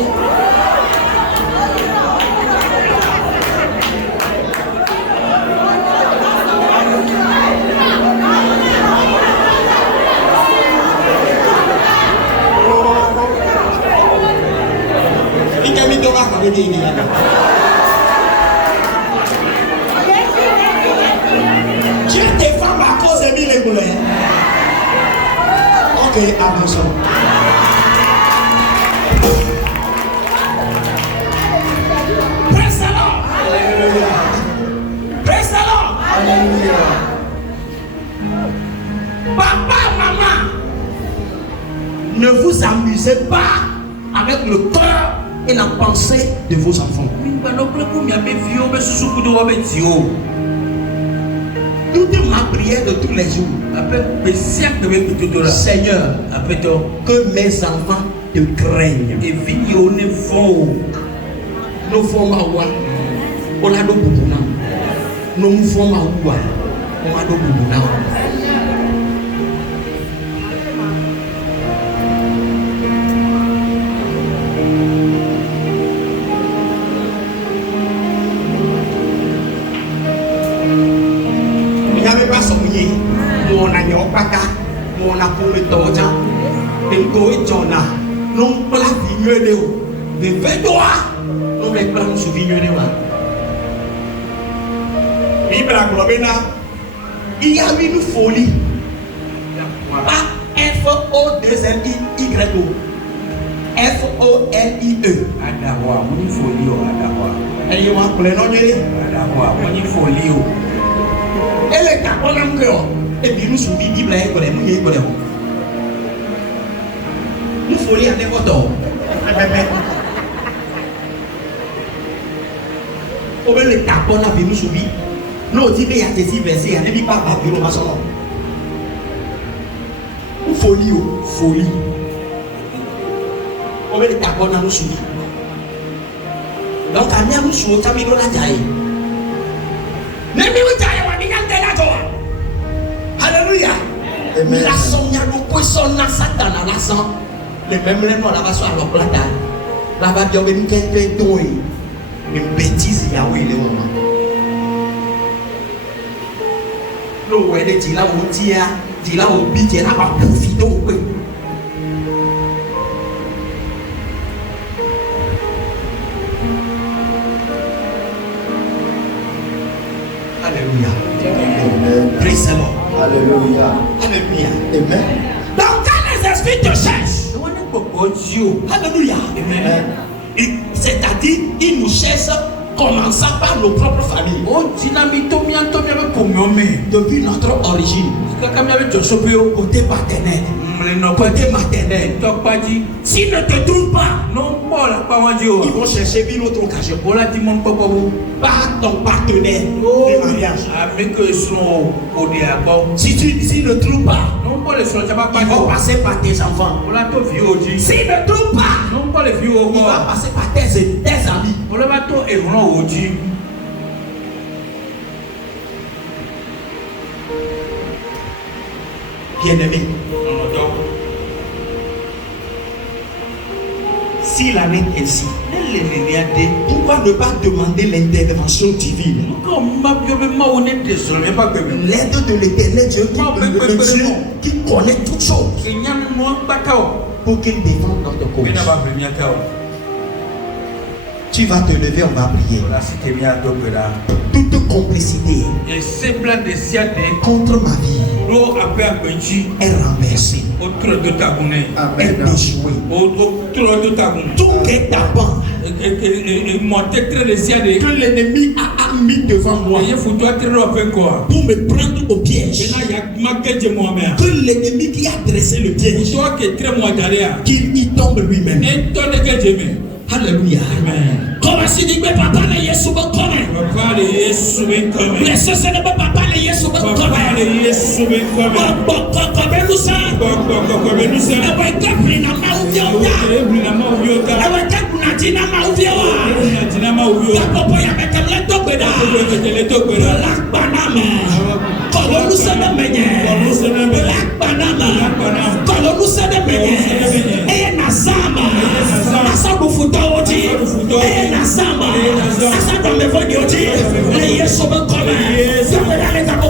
Dieu défend ma cause et mis les boulets. Ok, avançons. Praise the Lord. Alléluia. Praise the Lord. Alléluia. Papa, maman, ne vous amusez pas avec le cœur et la pensée de vos enfants. Toute ma prière de tous les jours, Seigneur, que mes enfants te craignent. Nous formons à on a dos boubouna. Nous formons à on a dos boubouna. Mon agneau paka, mon apôtre toja, et goé jona, non pas la vigne de haut, de védoa, non les plans sous vigne de haut. Bible à Globena, il y a une folie. Pas F-O-2-L-I-Y-O, F-O-L-I-E. Adawa, une folie, Adawa. Et il y a un plein nom de Adawa, une folie. Et les capons d'encore. Et puis nous sommes Bible à l'école, nous y école. Nous folie à n'importe où. Au même les capons là, nous sommes. Nous disons qu'il y a des versets, il n'y a pas de bureau maçon. Folie, folie. Au même les capons là, nous sommes. Donc, à Niamou, je suis au Tamilo la Jaï. Alléluia. La sonia nous poisson na satan na la sang. Les mêmes les noirs là-bas sur la plata. Là-bas il y a une quête d'oeil. Une bêtise Yahweh le moment. L'eau elle dit là où dia, dit là où bidé là va profiter au peu. Alléluia. Praise the Lord. Alléluia. Alléluia. Amen. Donc quand les esprits te cherchent, alléluia. Amen. C'est-à-dire, ils nous cherchent commençant par nos propres familles. Depuis notre origine, côté paternel, côté maternel. S'ils ne te trouvent pas, ils vont chercher une autre occasion. Par ton partenaire de mariage. S'ils ne trouvent pas, ils vont passer par tes enfants. S'ils ne trouvent pas, ils vont passer par tes amis. Bien-aimé, s'il en est ainsi, pourquoi ne pas demander l'intervention divine? L'aide de l'Éternel Dieu, le Dieu qui connaît toutes choses, pour qu'il défende notre cause. Tu vas te lever, on va prier. Toute complicité contre ma vie est renversée, est déjouée. Tout guet-apens que l'ennemi a mis devant moi pour me prendre au piège, que l'ennemi qui a dressé le piège, qu'il y tombe lui-même. Alléluia. Comment si dit mais papa le Yesu ba come. Papa le Yesu ben come. Les sœurs ne papa le Yesu ba come. Papa le Yesu ben come. Papa ben nous ça. Papa ben nous ça. E wa kapri na ma uviota. E wa kapri na dina ma uviota. Na dina ma uviota. Papa ya be kele to gbeda. La banama. Kolo nous ça na menye. La banama. Kolo nous ça na menye. E na sama. Asa bufuta oti. E na sama. Asa dans le vodi oti. Le Yesu ben come. Ça va aller dans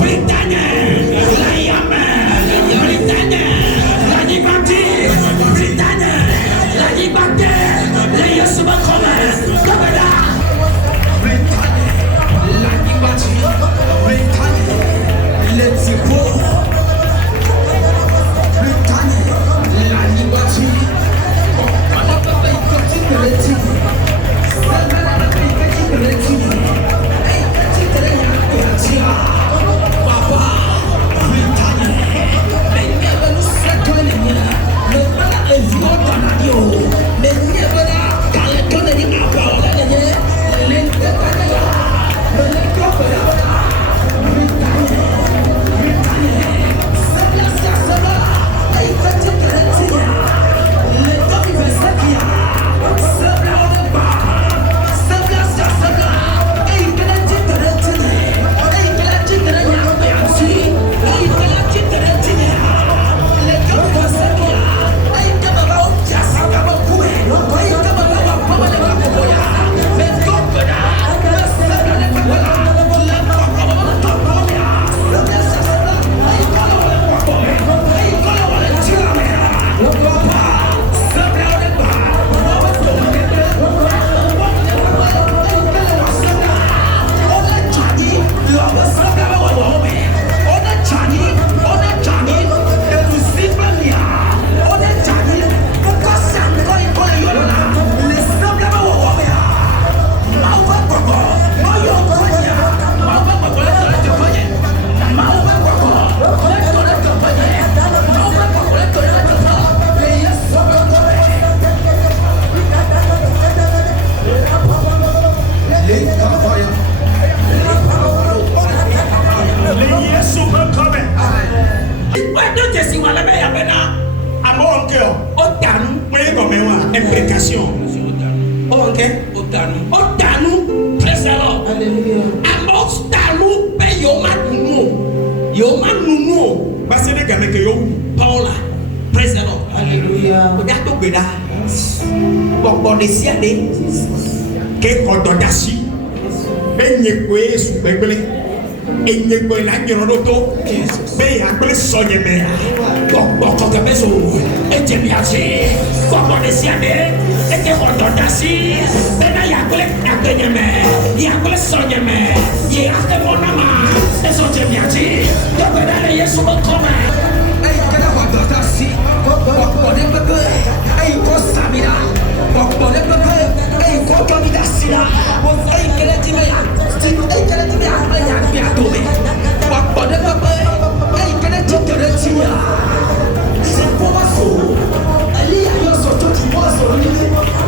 Britânia, Otanu, praise the Lord. Amos Tanu, pay your man, your man, no, but say they can make you, Paula, praise the Lord. Hallelujah. That to be that. But the Siade, Kate or Dodashi, Benny Quays, Beverly. Enye kwe la nyoroto be akle sonye me boko ke beso eje biache boko de siade ete hondodasi be na yakle akenya me yakle sonye me ye ate monama eso je biache yo be na yesu mo koma ai kana hondodasi boko de bebe ai ko samira boko de bebe ai ko kamidasi la ai kele timaya ai kele timaya ya biato Papa de papa, ai kana tikeretia. C'est pour ma soul. Ali a yo so to ti mo so ni.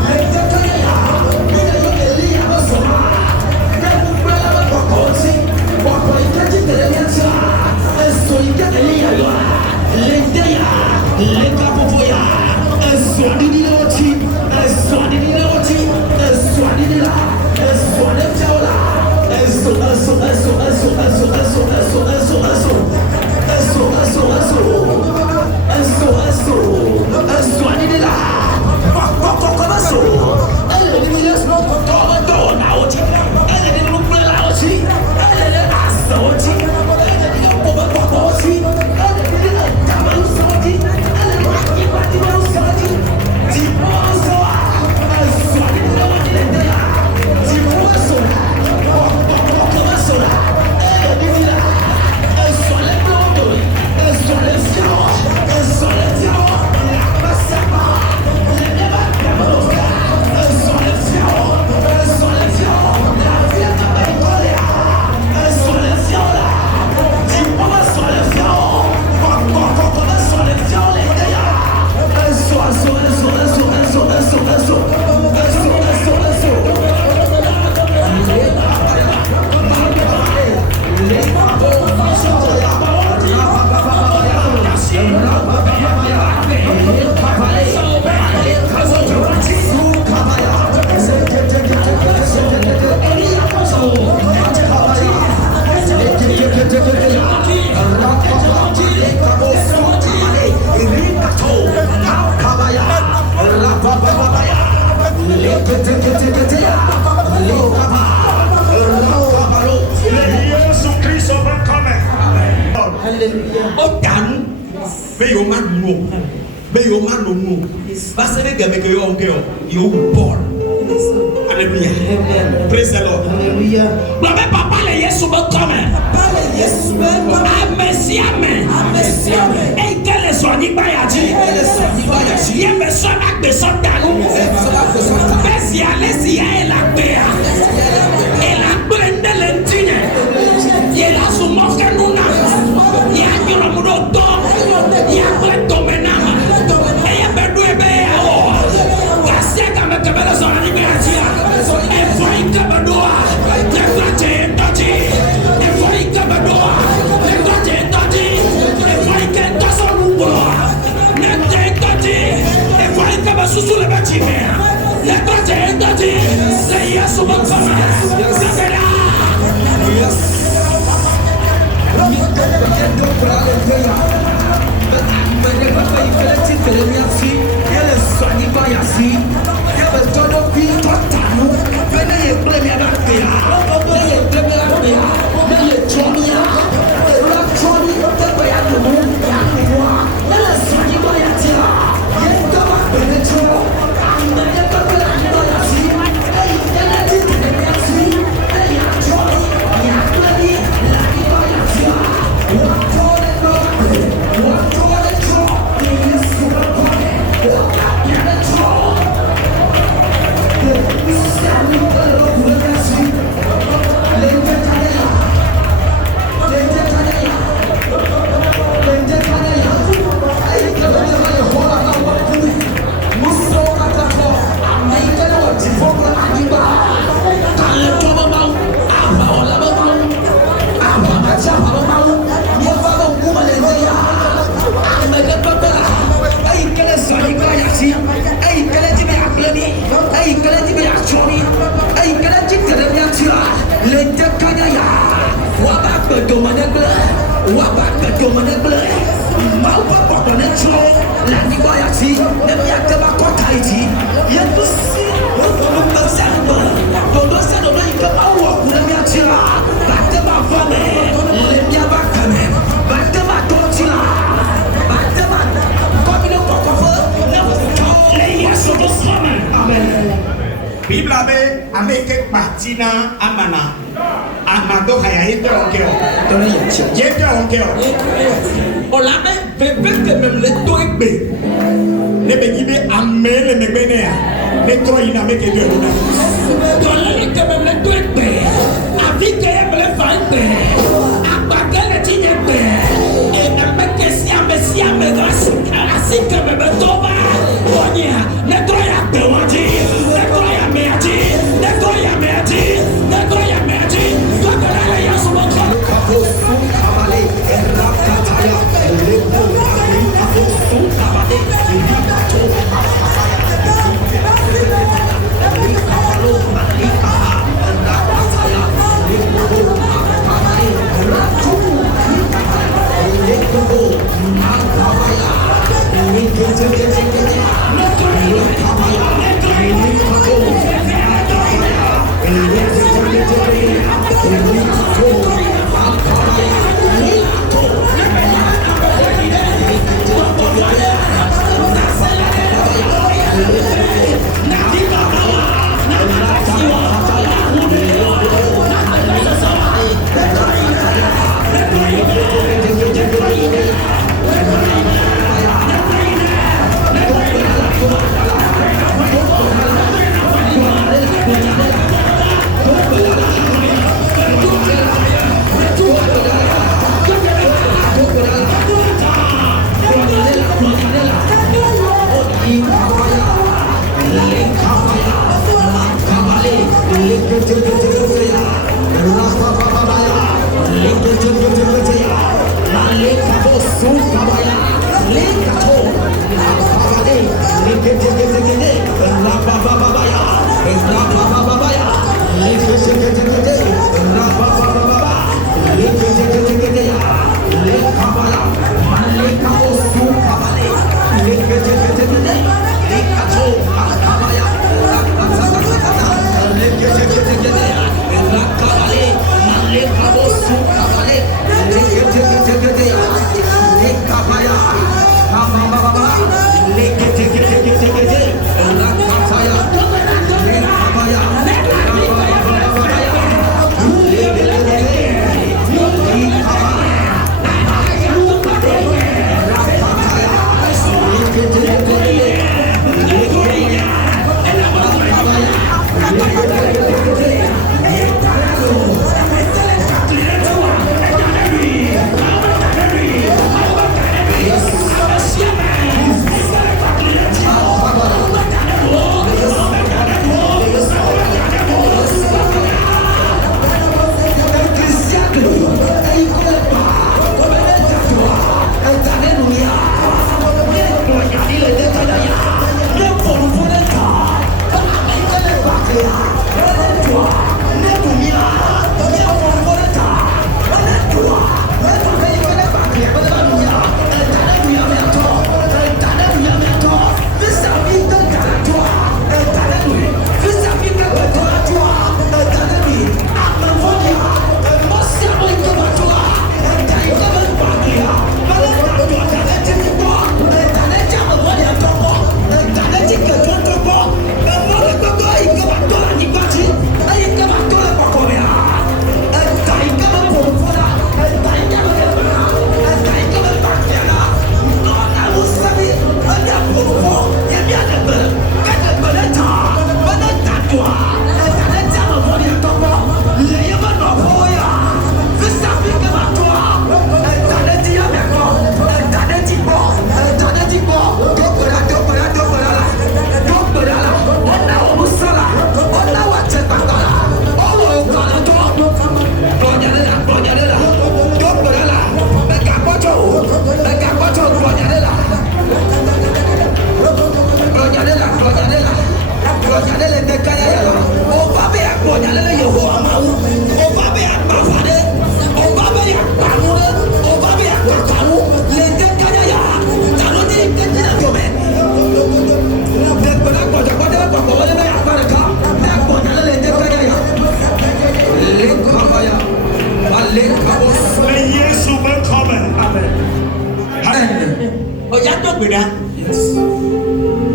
Le tata ya. Ina yo eli a mo so. Na ku bela ba ko si. Papa ika tikeretia. Eso ika eli a yo. Le dia. Le ka popo ya. Eso di di loti. Eso di di loti. Eso di di la. Eso de taola. Eso you born. Hallelujah. Praise the Lord. Hallelujah. Papa le Yesu be come. Papa le Yesu be come. Amesiame. Amesiame. E kele so ni bayaji. Kele so ni bayaji. Ye me so na gbe so danu. Besi alesi ya ela gbe ya. Ela gbe ndele ntine. Ye la su mo kanuna. Ya nyoro mu do do. Ya gbe to me na. E ya be do ebe ya o. Kaseka me kabela so ni bayaji. Susu le bachimea, le bate, say yes, Bible ameke patina amana amado haya yete onkeo yete onkeo olame bebe ke memle to egbe ne be yibe amele megbene ya ne to ina meke de ona to le ke memle to egbe avike memle fa egbe agbagele ti egbe e ameke si ame grasi ke memle to ba onia ne to ya gbe wonji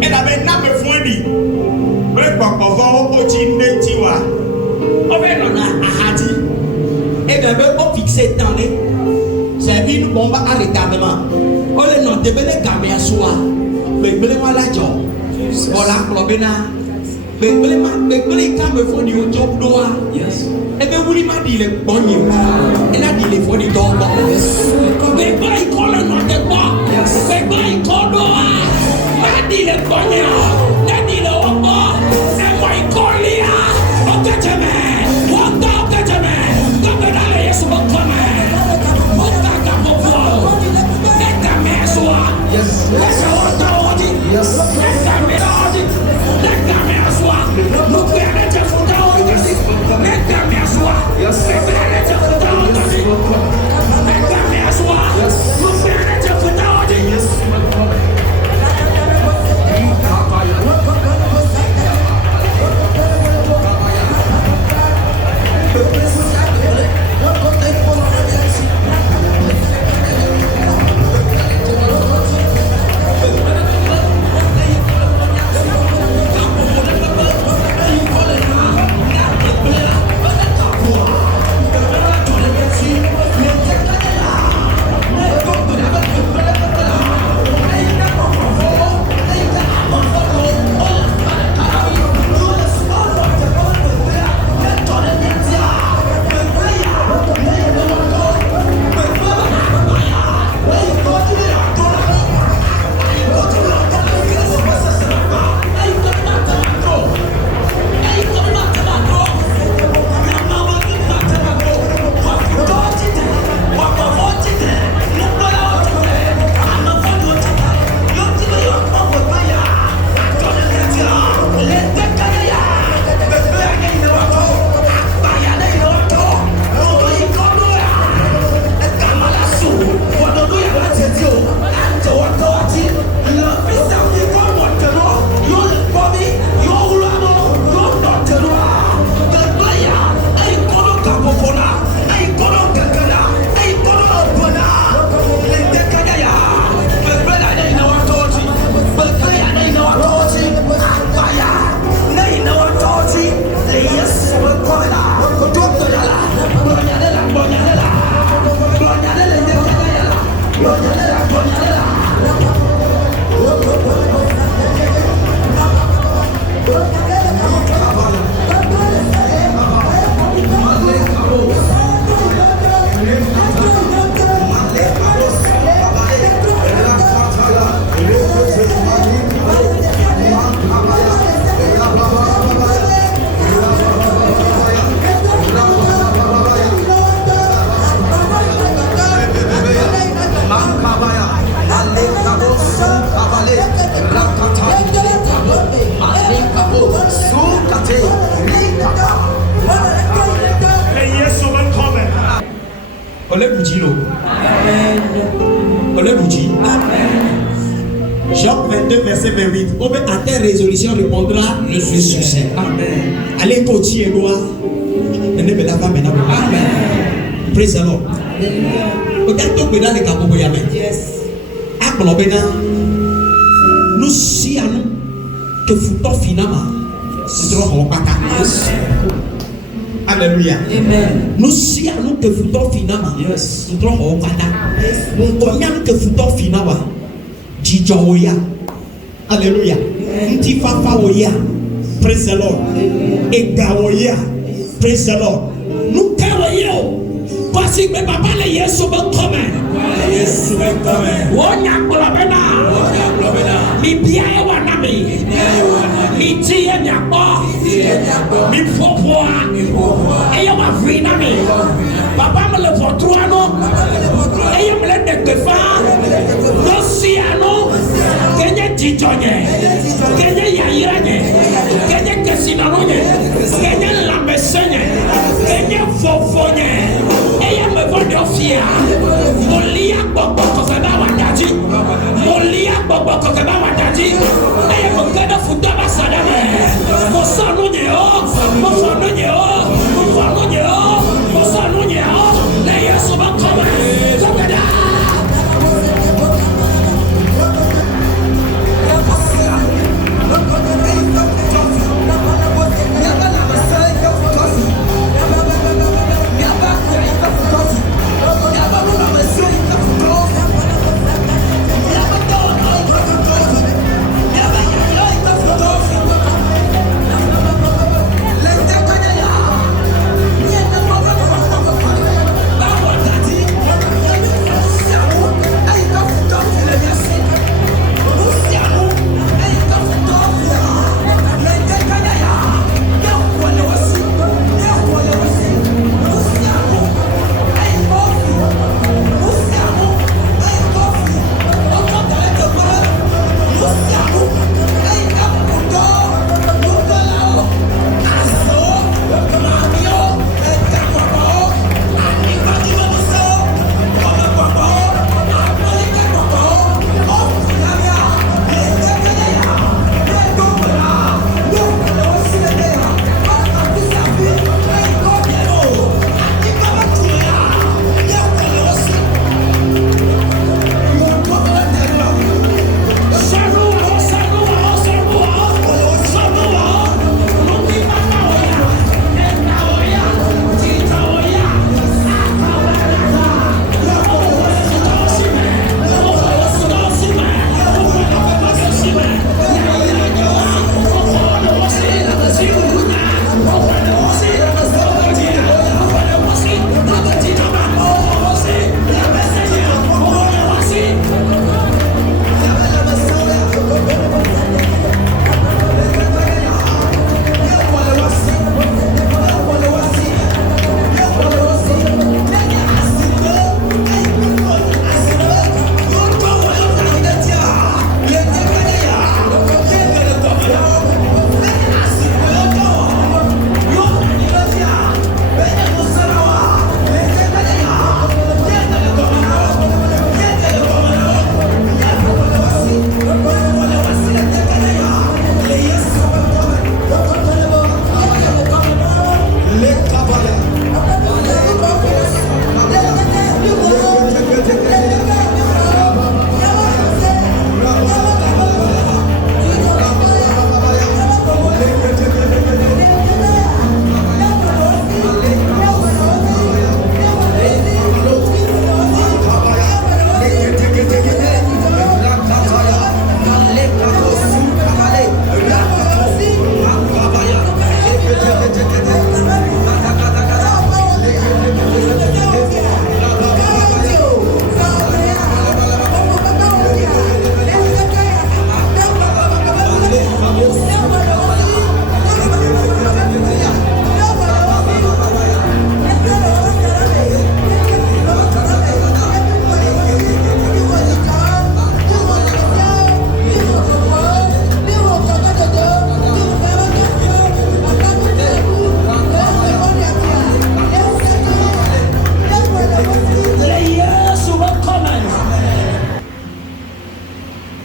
Elle avait n'a me fourni. Bref, papa, va au chine tiwa. On va dans Ahadi. Et bien, on fixé dans les. C'est une bombe à retardement. On est dans des belles caméras soir. Mais moi la job. Voilà, Robena. Mais les caméras font du job doa. Et bien, vous m'a dit les bons. Elle a dit les faux du job. Mais quoi, il colle le nom de quoi? Mais quoi, il colle doa? Elle a dit les bons. Elle a dit le haut. Et moi, il colle là. On te jamais. On te jamais. Comme dans les sous mon commun. On t'a qu'à mon vol. Les caméras soir. Les autres. Les caméras. Les caméras soir. Nous perdons de photos. Les caméras soir. Les perdons de photos. Les caméras soir. Nous perdons de photos. Jean 22, verset 28. À ta résolution répondra le succès. Amen. Allez, coacher et gloire. Amen. Praise the Lord. Regarde ton pédale de Kabobo Yamen. Yes. Aklobena. Nous si à nous que foutons finalement. C'est trop bon. Alléluia. Amen. Nous si à nous que foutons finalement. Yes. C'est trop bon. Mon combien que foutons finalement. Jijoya. Alléluia. Ntifafa oya. Praise the Lord. Egaoya. Praise the Lord. Nous kawoyo. Parce que papa le Yesu ben commun. Yesu ben commun. Wonya kolabena. Mi bia e wanami. Mi tie nyakpo. Mi popoa. E yo ma frina mi. Papa me le fotruano. E yo me le dekefa. No siano. Kenye jijonye. Kenye yayiranye. Kenye kesinanonye. Kenye lambesenye. Kenye fofonye. Ella me pone ofia. Molia bobo kokeba wadaji. Molia bobo kokeba wadaji. Ella me queda futaba sadame. Mosano nyeo. Mosano nyeo. Mosano nyeo. Mosano nyeo. Ella suba kome. Kokeda.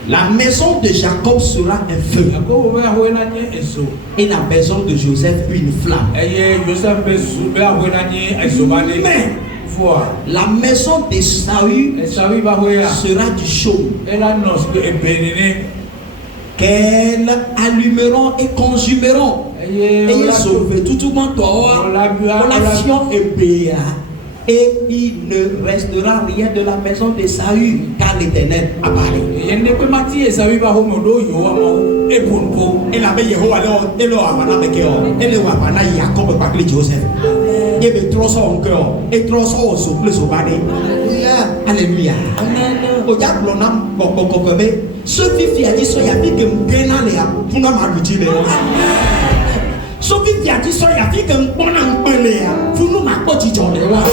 La maison de Jacob sera un feu. Et la maison de Joseph une flamme. Mais la maison de Saül sera du chaud qu'elles allumeront et consumeront. Et ils sauvent tout le monde et il ne restera rien de la maison de Saül car l'Éternel a parlé. Et la veille et le Havana de Kéo et le Havana Jacob Bakli Joseph. Et le trosso encore et trosso au souple soubane. Alléluia. Au Yablonam Bokokobe, ce qui a dit so yabi que Mbenalea pour nous m'habituer. Sophie a dit soya fi que m'bonam belea pour nous m'apporter jolewa.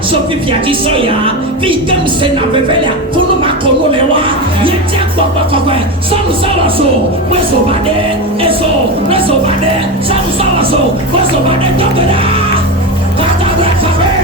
Sophie a dit soya fi comme c'est na vevelia pour nous m'akono lewa. Yetia baba kokwe samu sawa so weso bade eso weso bade samu sawa so weso bade tokera. Kata bra kafe.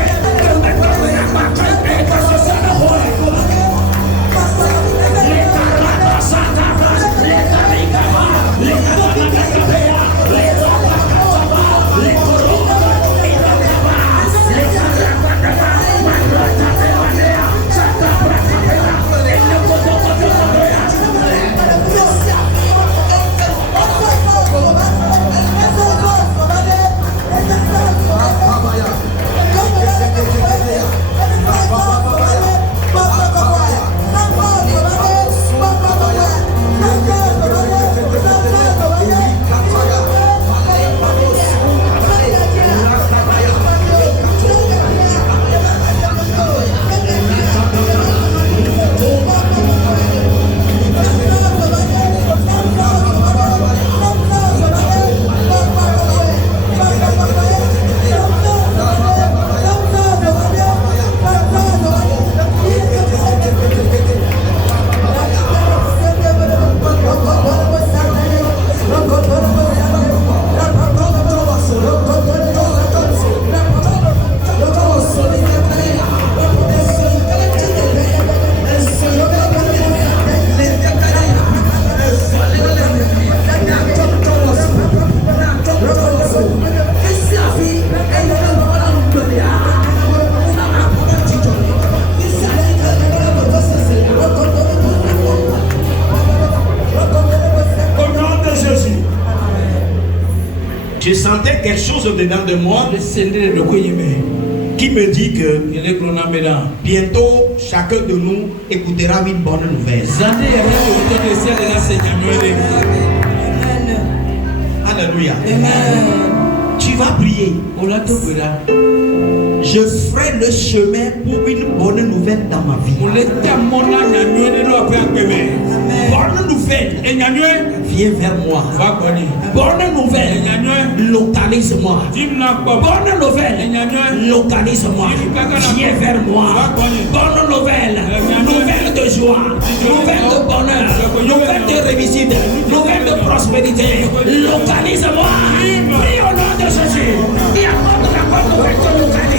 Je sentais quelque chose au-dedans de moi qui me dit que bientôt chacun de nous écoutera une bonne nouvelle. Alléluia. Tu vas prier. Je ferai le chemin pour une bonne nouvelle dans ma vie. Bonne nouvelle, viens vers moi. Bonne nouvelle, localise-moi. Bonne nouvelle, localise-moi. Viens vers moi. Bonne nouvelle, nouvelle de joie, nouvelle de bonheur, nouvelle de réussite, nouvelle de prospérité. Localise-moi. Prie au nom de Jésus. Et apporte la bonne nouvelle que localise.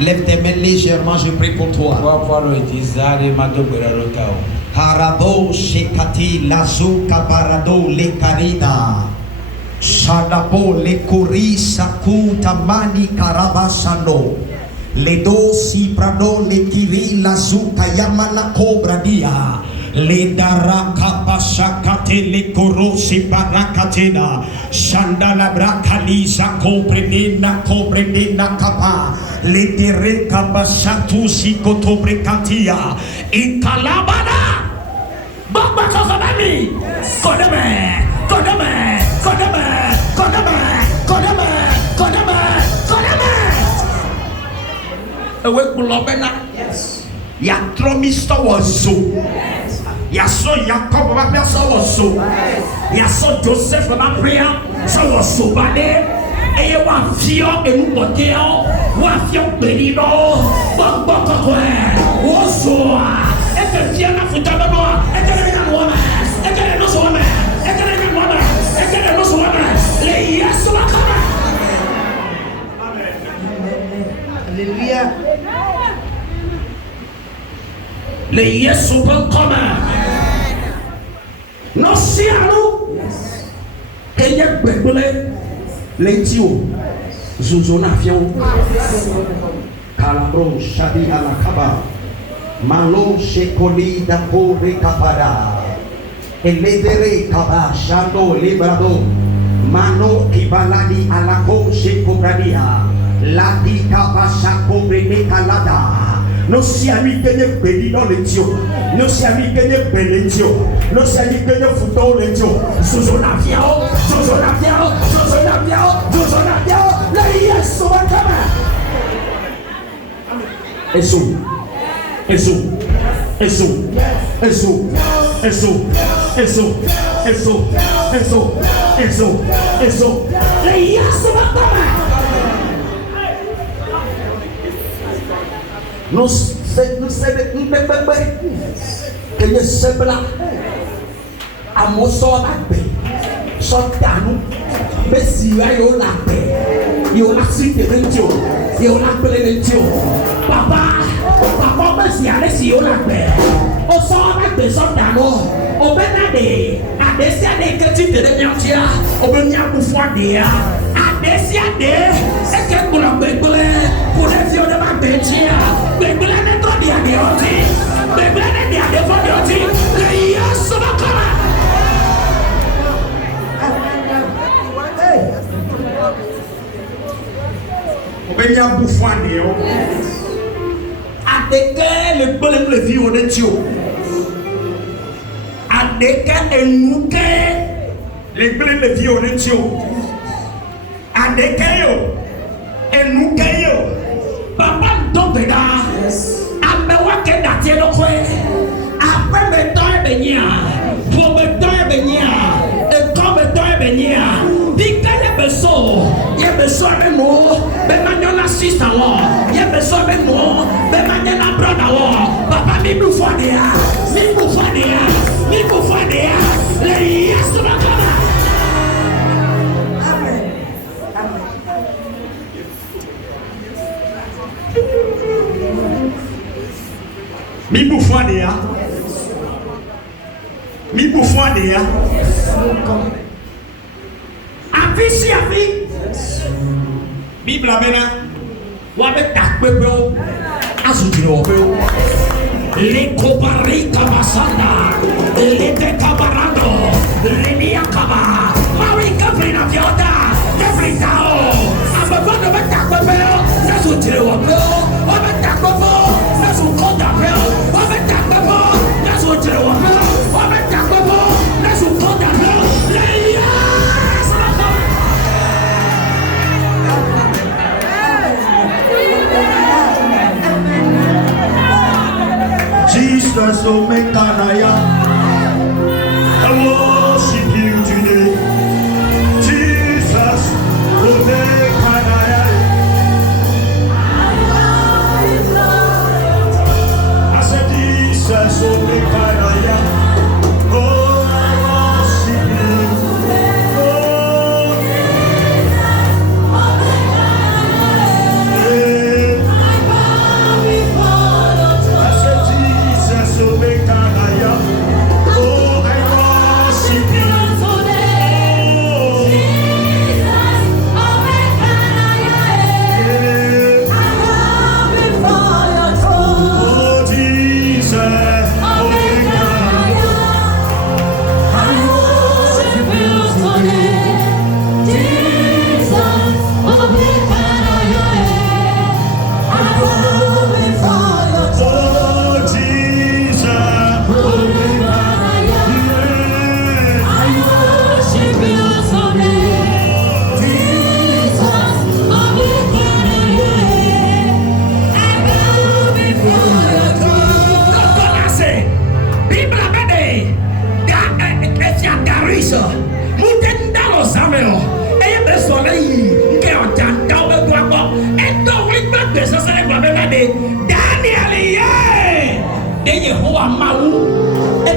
Lève tes mains légèrement, je prie pour toi. Harabo shekati lazu kabarado le karida. Shadabo le kuri saku tamani karabasano. Le dosi prado le kiri lazu kayama la cobra dia. Le daraka pasakate le korosi barakatena. Shandala brakaliza cobrenena kapa. Le dereka basatu si kotobrekatia. Ikalabana. Baba kokonami. Kodeme. Yes. Ya tromisto wazo. Ya so Jacob ba pia so wazo. Ya so Joseph ba pia so wazo ba de. Eye wa fio enuboteo, wa fio benino. Baba kokwe. Wazo. Ete fia na futaba no. Ete na no ma. Ete no so ma. Ete na no ma. Ete no so ma. Le Yesu wa kama. Alléluia. Le Yesu kama. No siano. Eye gbegble. Lentio. Zuzona fio. Kalabro shadi ala kaba. Malo shekoli da pore kapara. Elevere kaba shando librado. Mano kibaladi ala ko shekobradia. Ladi kaba shakobre kalada. No siami kenye bedi no lentio. No siami kenye belentio. No siami kenye futo lentio. Zuzona fio. Zuzona fio. Zuzona fio. Zuzona fio. Le Yesu wakama. Eso. Le Yesu wakama. No se bebe. Kenye sebla. Amoso akbe. Sotanu. Besi ayo lakbe. Yo laksite lentio. Yo lakbe lentio. Papa besi alesi yo lakbe. O so lakbe sotanu. O benade. Adesia de ketite de nyantia. O benya kufuade. Adesia de. Eke kula begbele. Kule fio de ma benchia. Begbele ne to dia de oti. Begbele ne dia de fo de oti. Le Yesu bakama. Obenya bufuade yo. Adeke le gbele le vi o de ti o. Adeke enuke le gbele le vi o de ti o. Adeke yo. Enuke yo. Papa dobeda. Abewa ke datie lo kwe. Ape me to ebenya. Bo me to ebenya. E to me to ebenya. Dika ye beso. Ye beso be no. Be manyola sister wo. Ye beso be no. Be manyola brother wo. Papa mi bu for there. Mi bu for there. Mi bu for there. Le Yesu bakama. Mi bufuade ya. Mi bufuade ya. Afisi afi. Bible amena. Wa be takpepe o. Asujiro o. Le kobarika basanda. Le te kabarado. Le mia kaba. Mari kabrina fiota. Kabrina o. Ababa no be takpepe o. Asujiro o. Wa be takpepe o. Asukonda pe o. Wa be takpepe o. Asujiro o. Wa be takpepe o. Asukonda pe o. Le Jesus, oh, make I worship you today.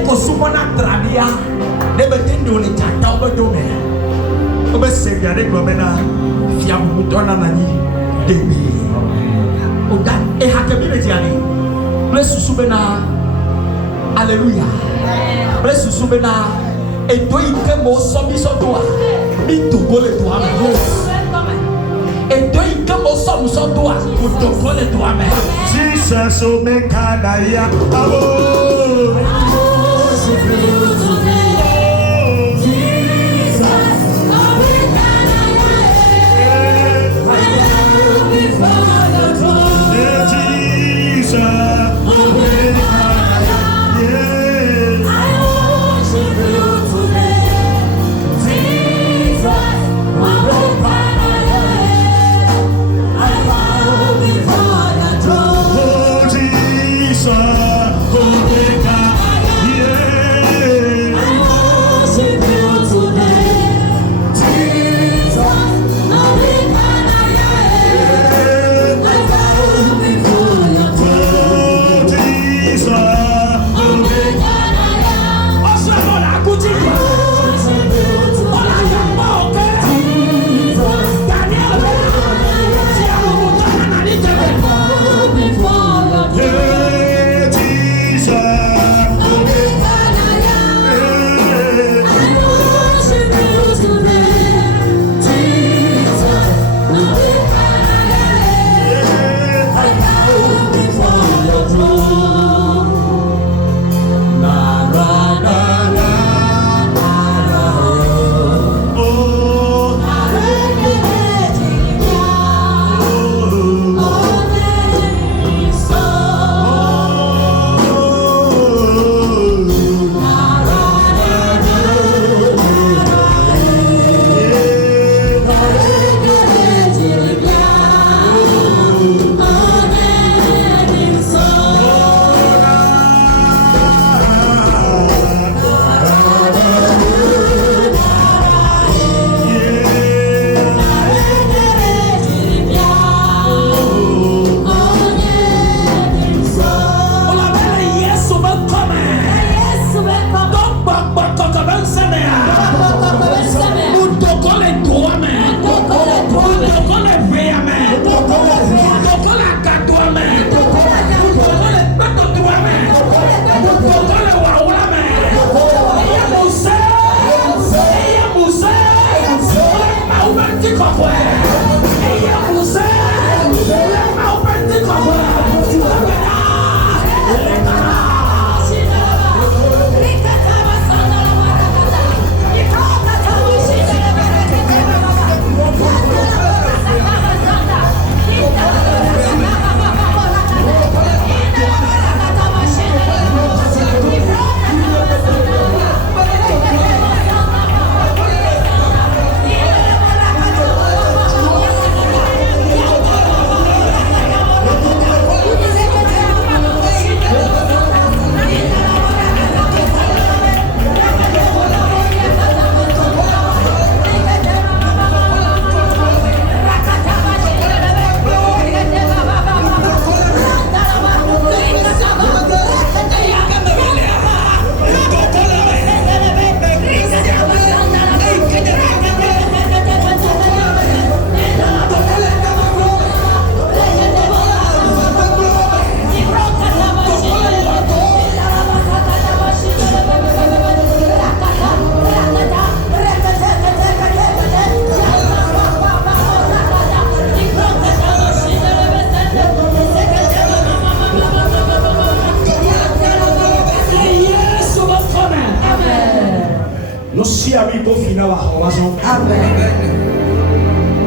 ko supana tradia ne betindo ni tata obedome obe sevia de domena fia mutona nani debi oda e hakemi betiani bless subena alléluia bless subena et toi il que mo somi so toi mi togole toi et toi il que mo somi so toi mo togole toi mais Jesus o me kadaya abo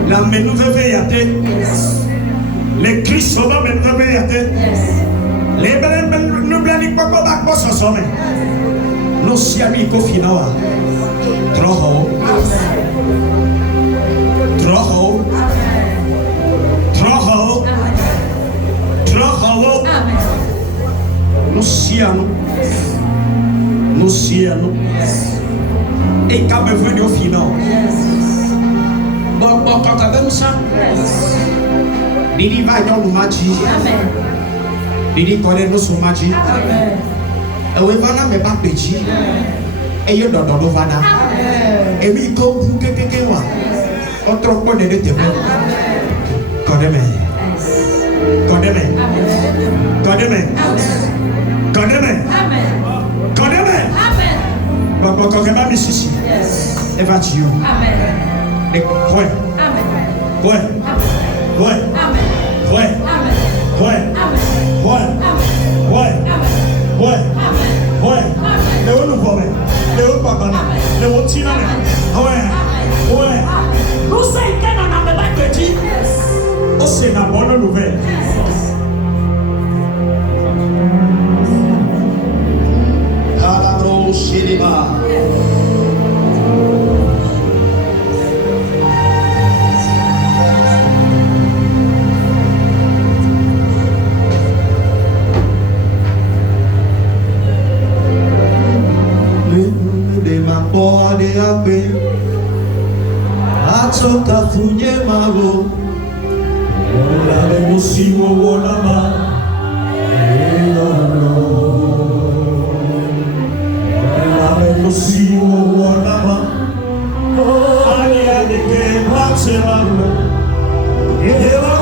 La menouve yate. Les Christ va menouve yate. Les belen nous blani pas pas pas ça somme. Nous si ami ko finawa. Troho. Troho. Troho. Troho. Nous si anu. Nous si anu. Et quand me venu au final. Bon, quand même ça. Didi va dans le magie. Didi connaît nos magie. Evana me ba peji. Eyo dodo vana. Emi ko bu kekeke wa. Otro ko ne de te. Condemn. Condemn. Condemn. Condemn. Condemn. Baba ko ke ba mi sisi. Eva ti you. Amen. De quoi? Amen. Quoi? Quoi? Amen. Quoi? Amen. Quoi? Amen. Quoi? Amen. Quoi? Amen. Quoi? Amen. Quoi? Le onu bo me. Le onu papa na. Le onu tina na. Ouais. Ouais. Nous c'est que na me ba petit. O c'est la bonne nouvelle. Alabro shiriba. De ape atoka funye mago la bemusimo wonama la bemusimo wonama ali alike matema yewa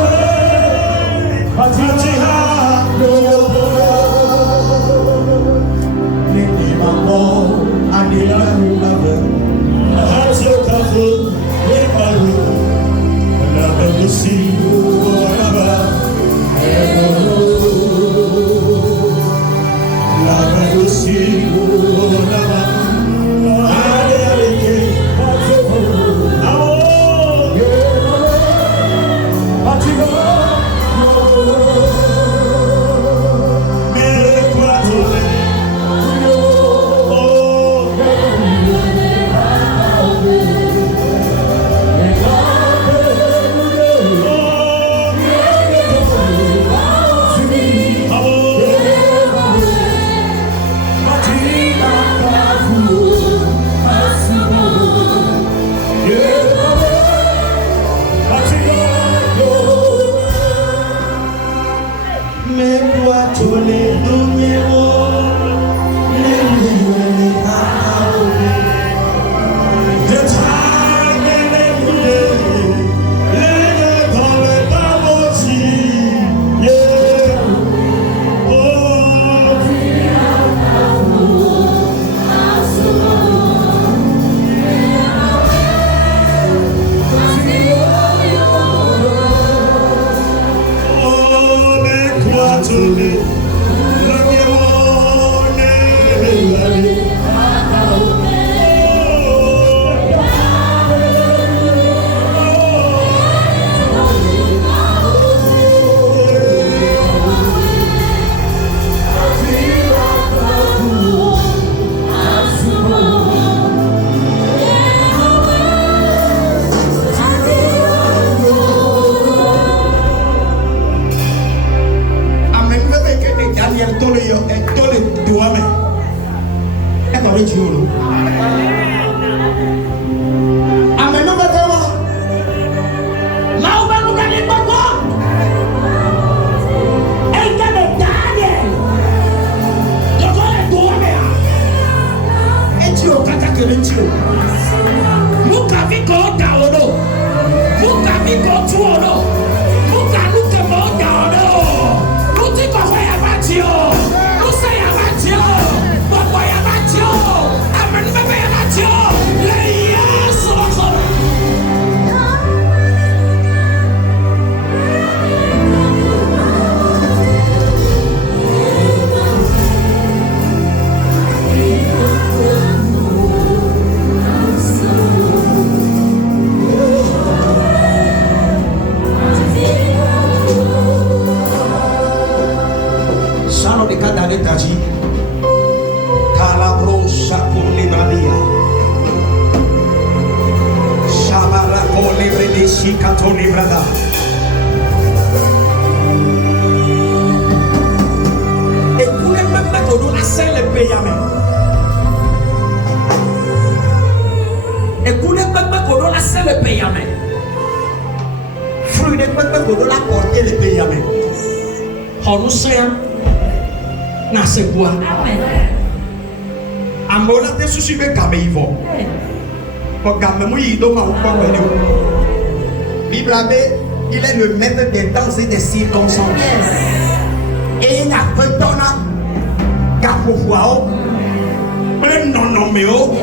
patiha ni mambo adila love Azokafu, Yeparu, Labelusi, Waraba, Labelusi, Waraba, Adeleke, Azokafu, Amo, Patigo, Merekwatole. Amen. Amola te susu be game ivo. Pour game mu yi do ma ou pas venir. Bible il est le maître des temps et des circonstances. Et il a fait donna Gapofuao. Mais non mais oh.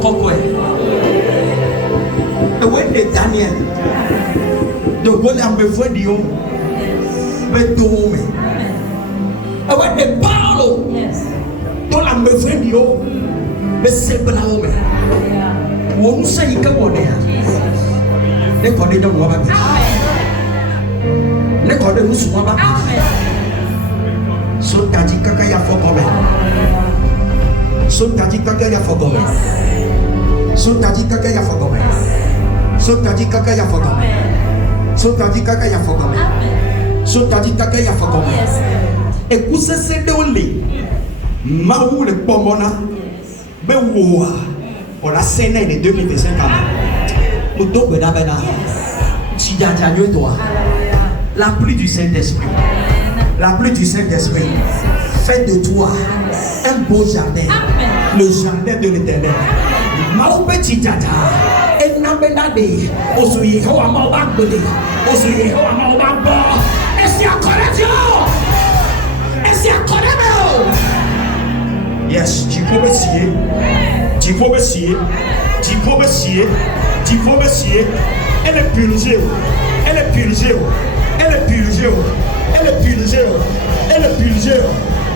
Pourquoi? The way de Daniel. The way I'm before you. Mais tout mais. The way de Paulo. Tout I'm before you. Mais c'est pas là mais. On sait que on est. Ne connaît donc pas. Ne connaît nous souvent pas. So tadi kaka ya fokome. So tadi kaka ya fokome. So tadi kaka ya fokome. So tadi kaka ya fokome. So tadi kaka ya fokome. So tadi kaka ya fokome. Écoutez c'est de oli. Maou le pomona. Be woa. Pour la scène de 2025 nous devons d'abord la pluie du Saint-Esprit. La pluie du Saint-Esprit fait de toi un beau jardin. Le jardin de l'Éternel. Mao petit tata. Et n'abendade. Osuye hawa mao bakbele. Osuye hawa mao bakbo. Et si akore Dieu. Et si akore Dieu. Yes, tu peux essayer. Tu peux essayer. Tu peux essayer. Tu peux essayer. Elle est purgée. Elle est purgée. Elle est purgée. Elle est purgée. Elle est purgée.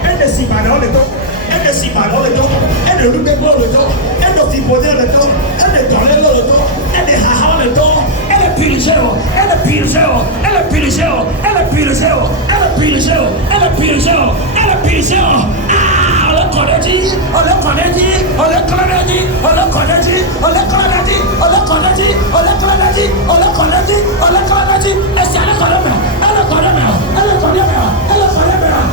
Elle est si malade le temps. Elle est si malade le temps. Elle est loupée pour le temps. Elle est fibonée le temps. Elle est dans le temps. Elle est haha le temps. Elle est purgée. Elle est purgée. Elle est purgée. Elle est purgée. Elle est purgée. Elle est purgée. Elle est purgée. Ah, on le connaît dit. On le connaît dit. On le connaît dit. On le connaît dit. On le connaît dit. On le connaît dit. On le connaît dit. On le connaît dit. On le connaît dit. Et si elle le connaît bien. Elle le connaît bien. Elle le connaît bien. Elle le connaît bien.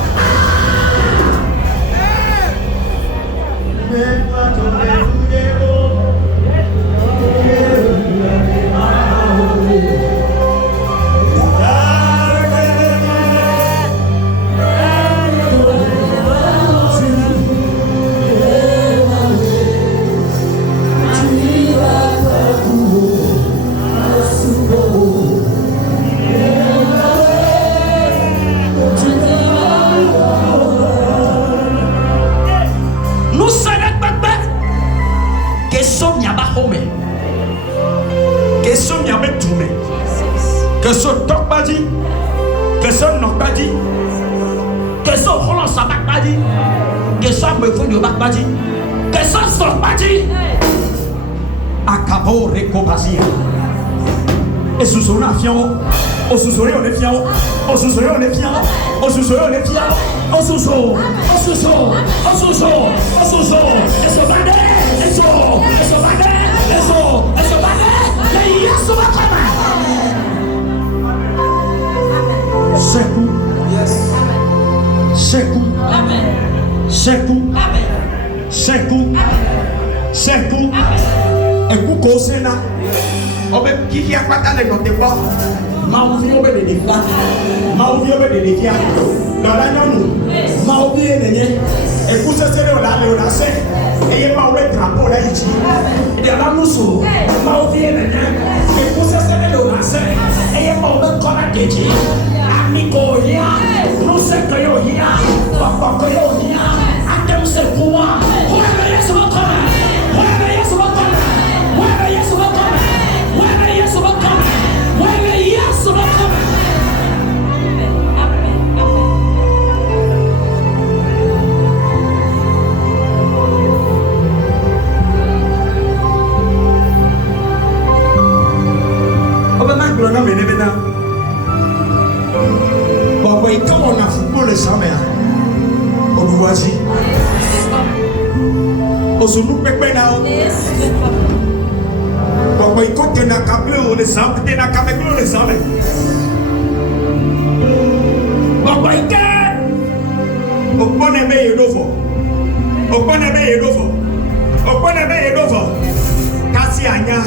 Que ce toc pas dit, que ce non pas dit, que ce Roland Sabat pas dit, que ce me faut de pas dit, que ce sort pas dit. Acabo recobasia. Et sous son avion, au sous-sol on est fiant, au sous-sol on est fiant, au sous-sol on est fiant, au sous-sol, au sous-sol, au sous-sol, au sous-sol, et se battre, et se battre, et se battre, et se battre, mais il y a ce battre. Sekou, Sekou, Sekou, Sekou, Sekou, Ekou Kosena, Obe Kiki Akwata le note pas, Maouvi Obe de Defla, Maouvi Obe de Defia, dans la Nanou, Maouvi et Néné, Ekou Sesele Ola Leonase, et Maoué Drapo la Iti, et la Moussou, Maouvi et Néné, Ekou Sesele Leonase, et Maoué Kona Keji. Nico here, no secretary here, Papa here, Adam Sekua, whoever yes will come, whoever yes will come, whoever yes will come, whoever yes will come, whoever yes will come. Oba maglo na menebena. Et quand on a football les jamais, on nous voit si. On se loue pépé là. Bon, il compte qu'on a câblé, on les a câblé, on les a câblé. Bon, il gagne. On peut aimer et l'ouvre. On peut aimer et l'ouvre. On peut aimer et l'ouvre. Kasi anya.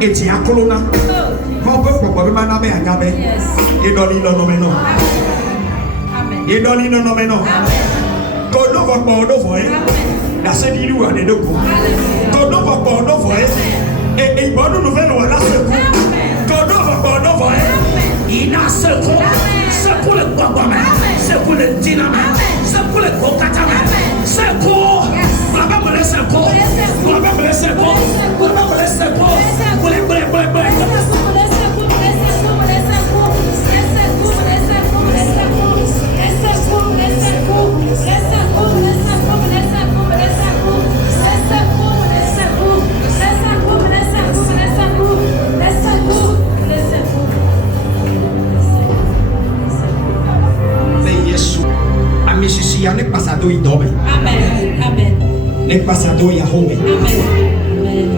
Et tu as colonna. On peut probablement m'anamer à Gabé. Et dans l'île, non, mais non. Et dans l'île, non, mais non. Kono va pas voye. La série ou à des deux coups. Kono va pas voye. Et bonne nouvelle ou à la secours. Kono va pas voye. Il a secours. C'est pour le guaguamé. C'est pour le dynamite. C'est pour le cocatamé. C'est pour. On va pas me laisser court. On va pas me laisser court. On va pas me laisser court. Il y a un passado il dorme. Amen. Amen. Le passado ya home. Amen.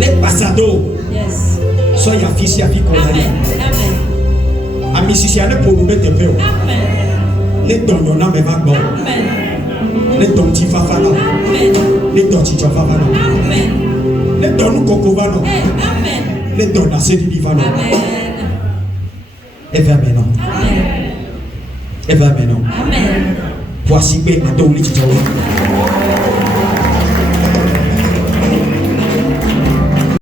Le passado. Yes. So ya fils ya fi ko Amen. Amen. Ami si ya ne pour nous te pe o. Amen. Le don na me va bon. Amen. Le don ti fa fa no. Amen. Le don ti fa fa no. Amen. Le don koko va no. Amen. Le don na se di va no. Amen. Et vers maintenant. Amen. Et vers maintenant. Amen. Voici que ma donne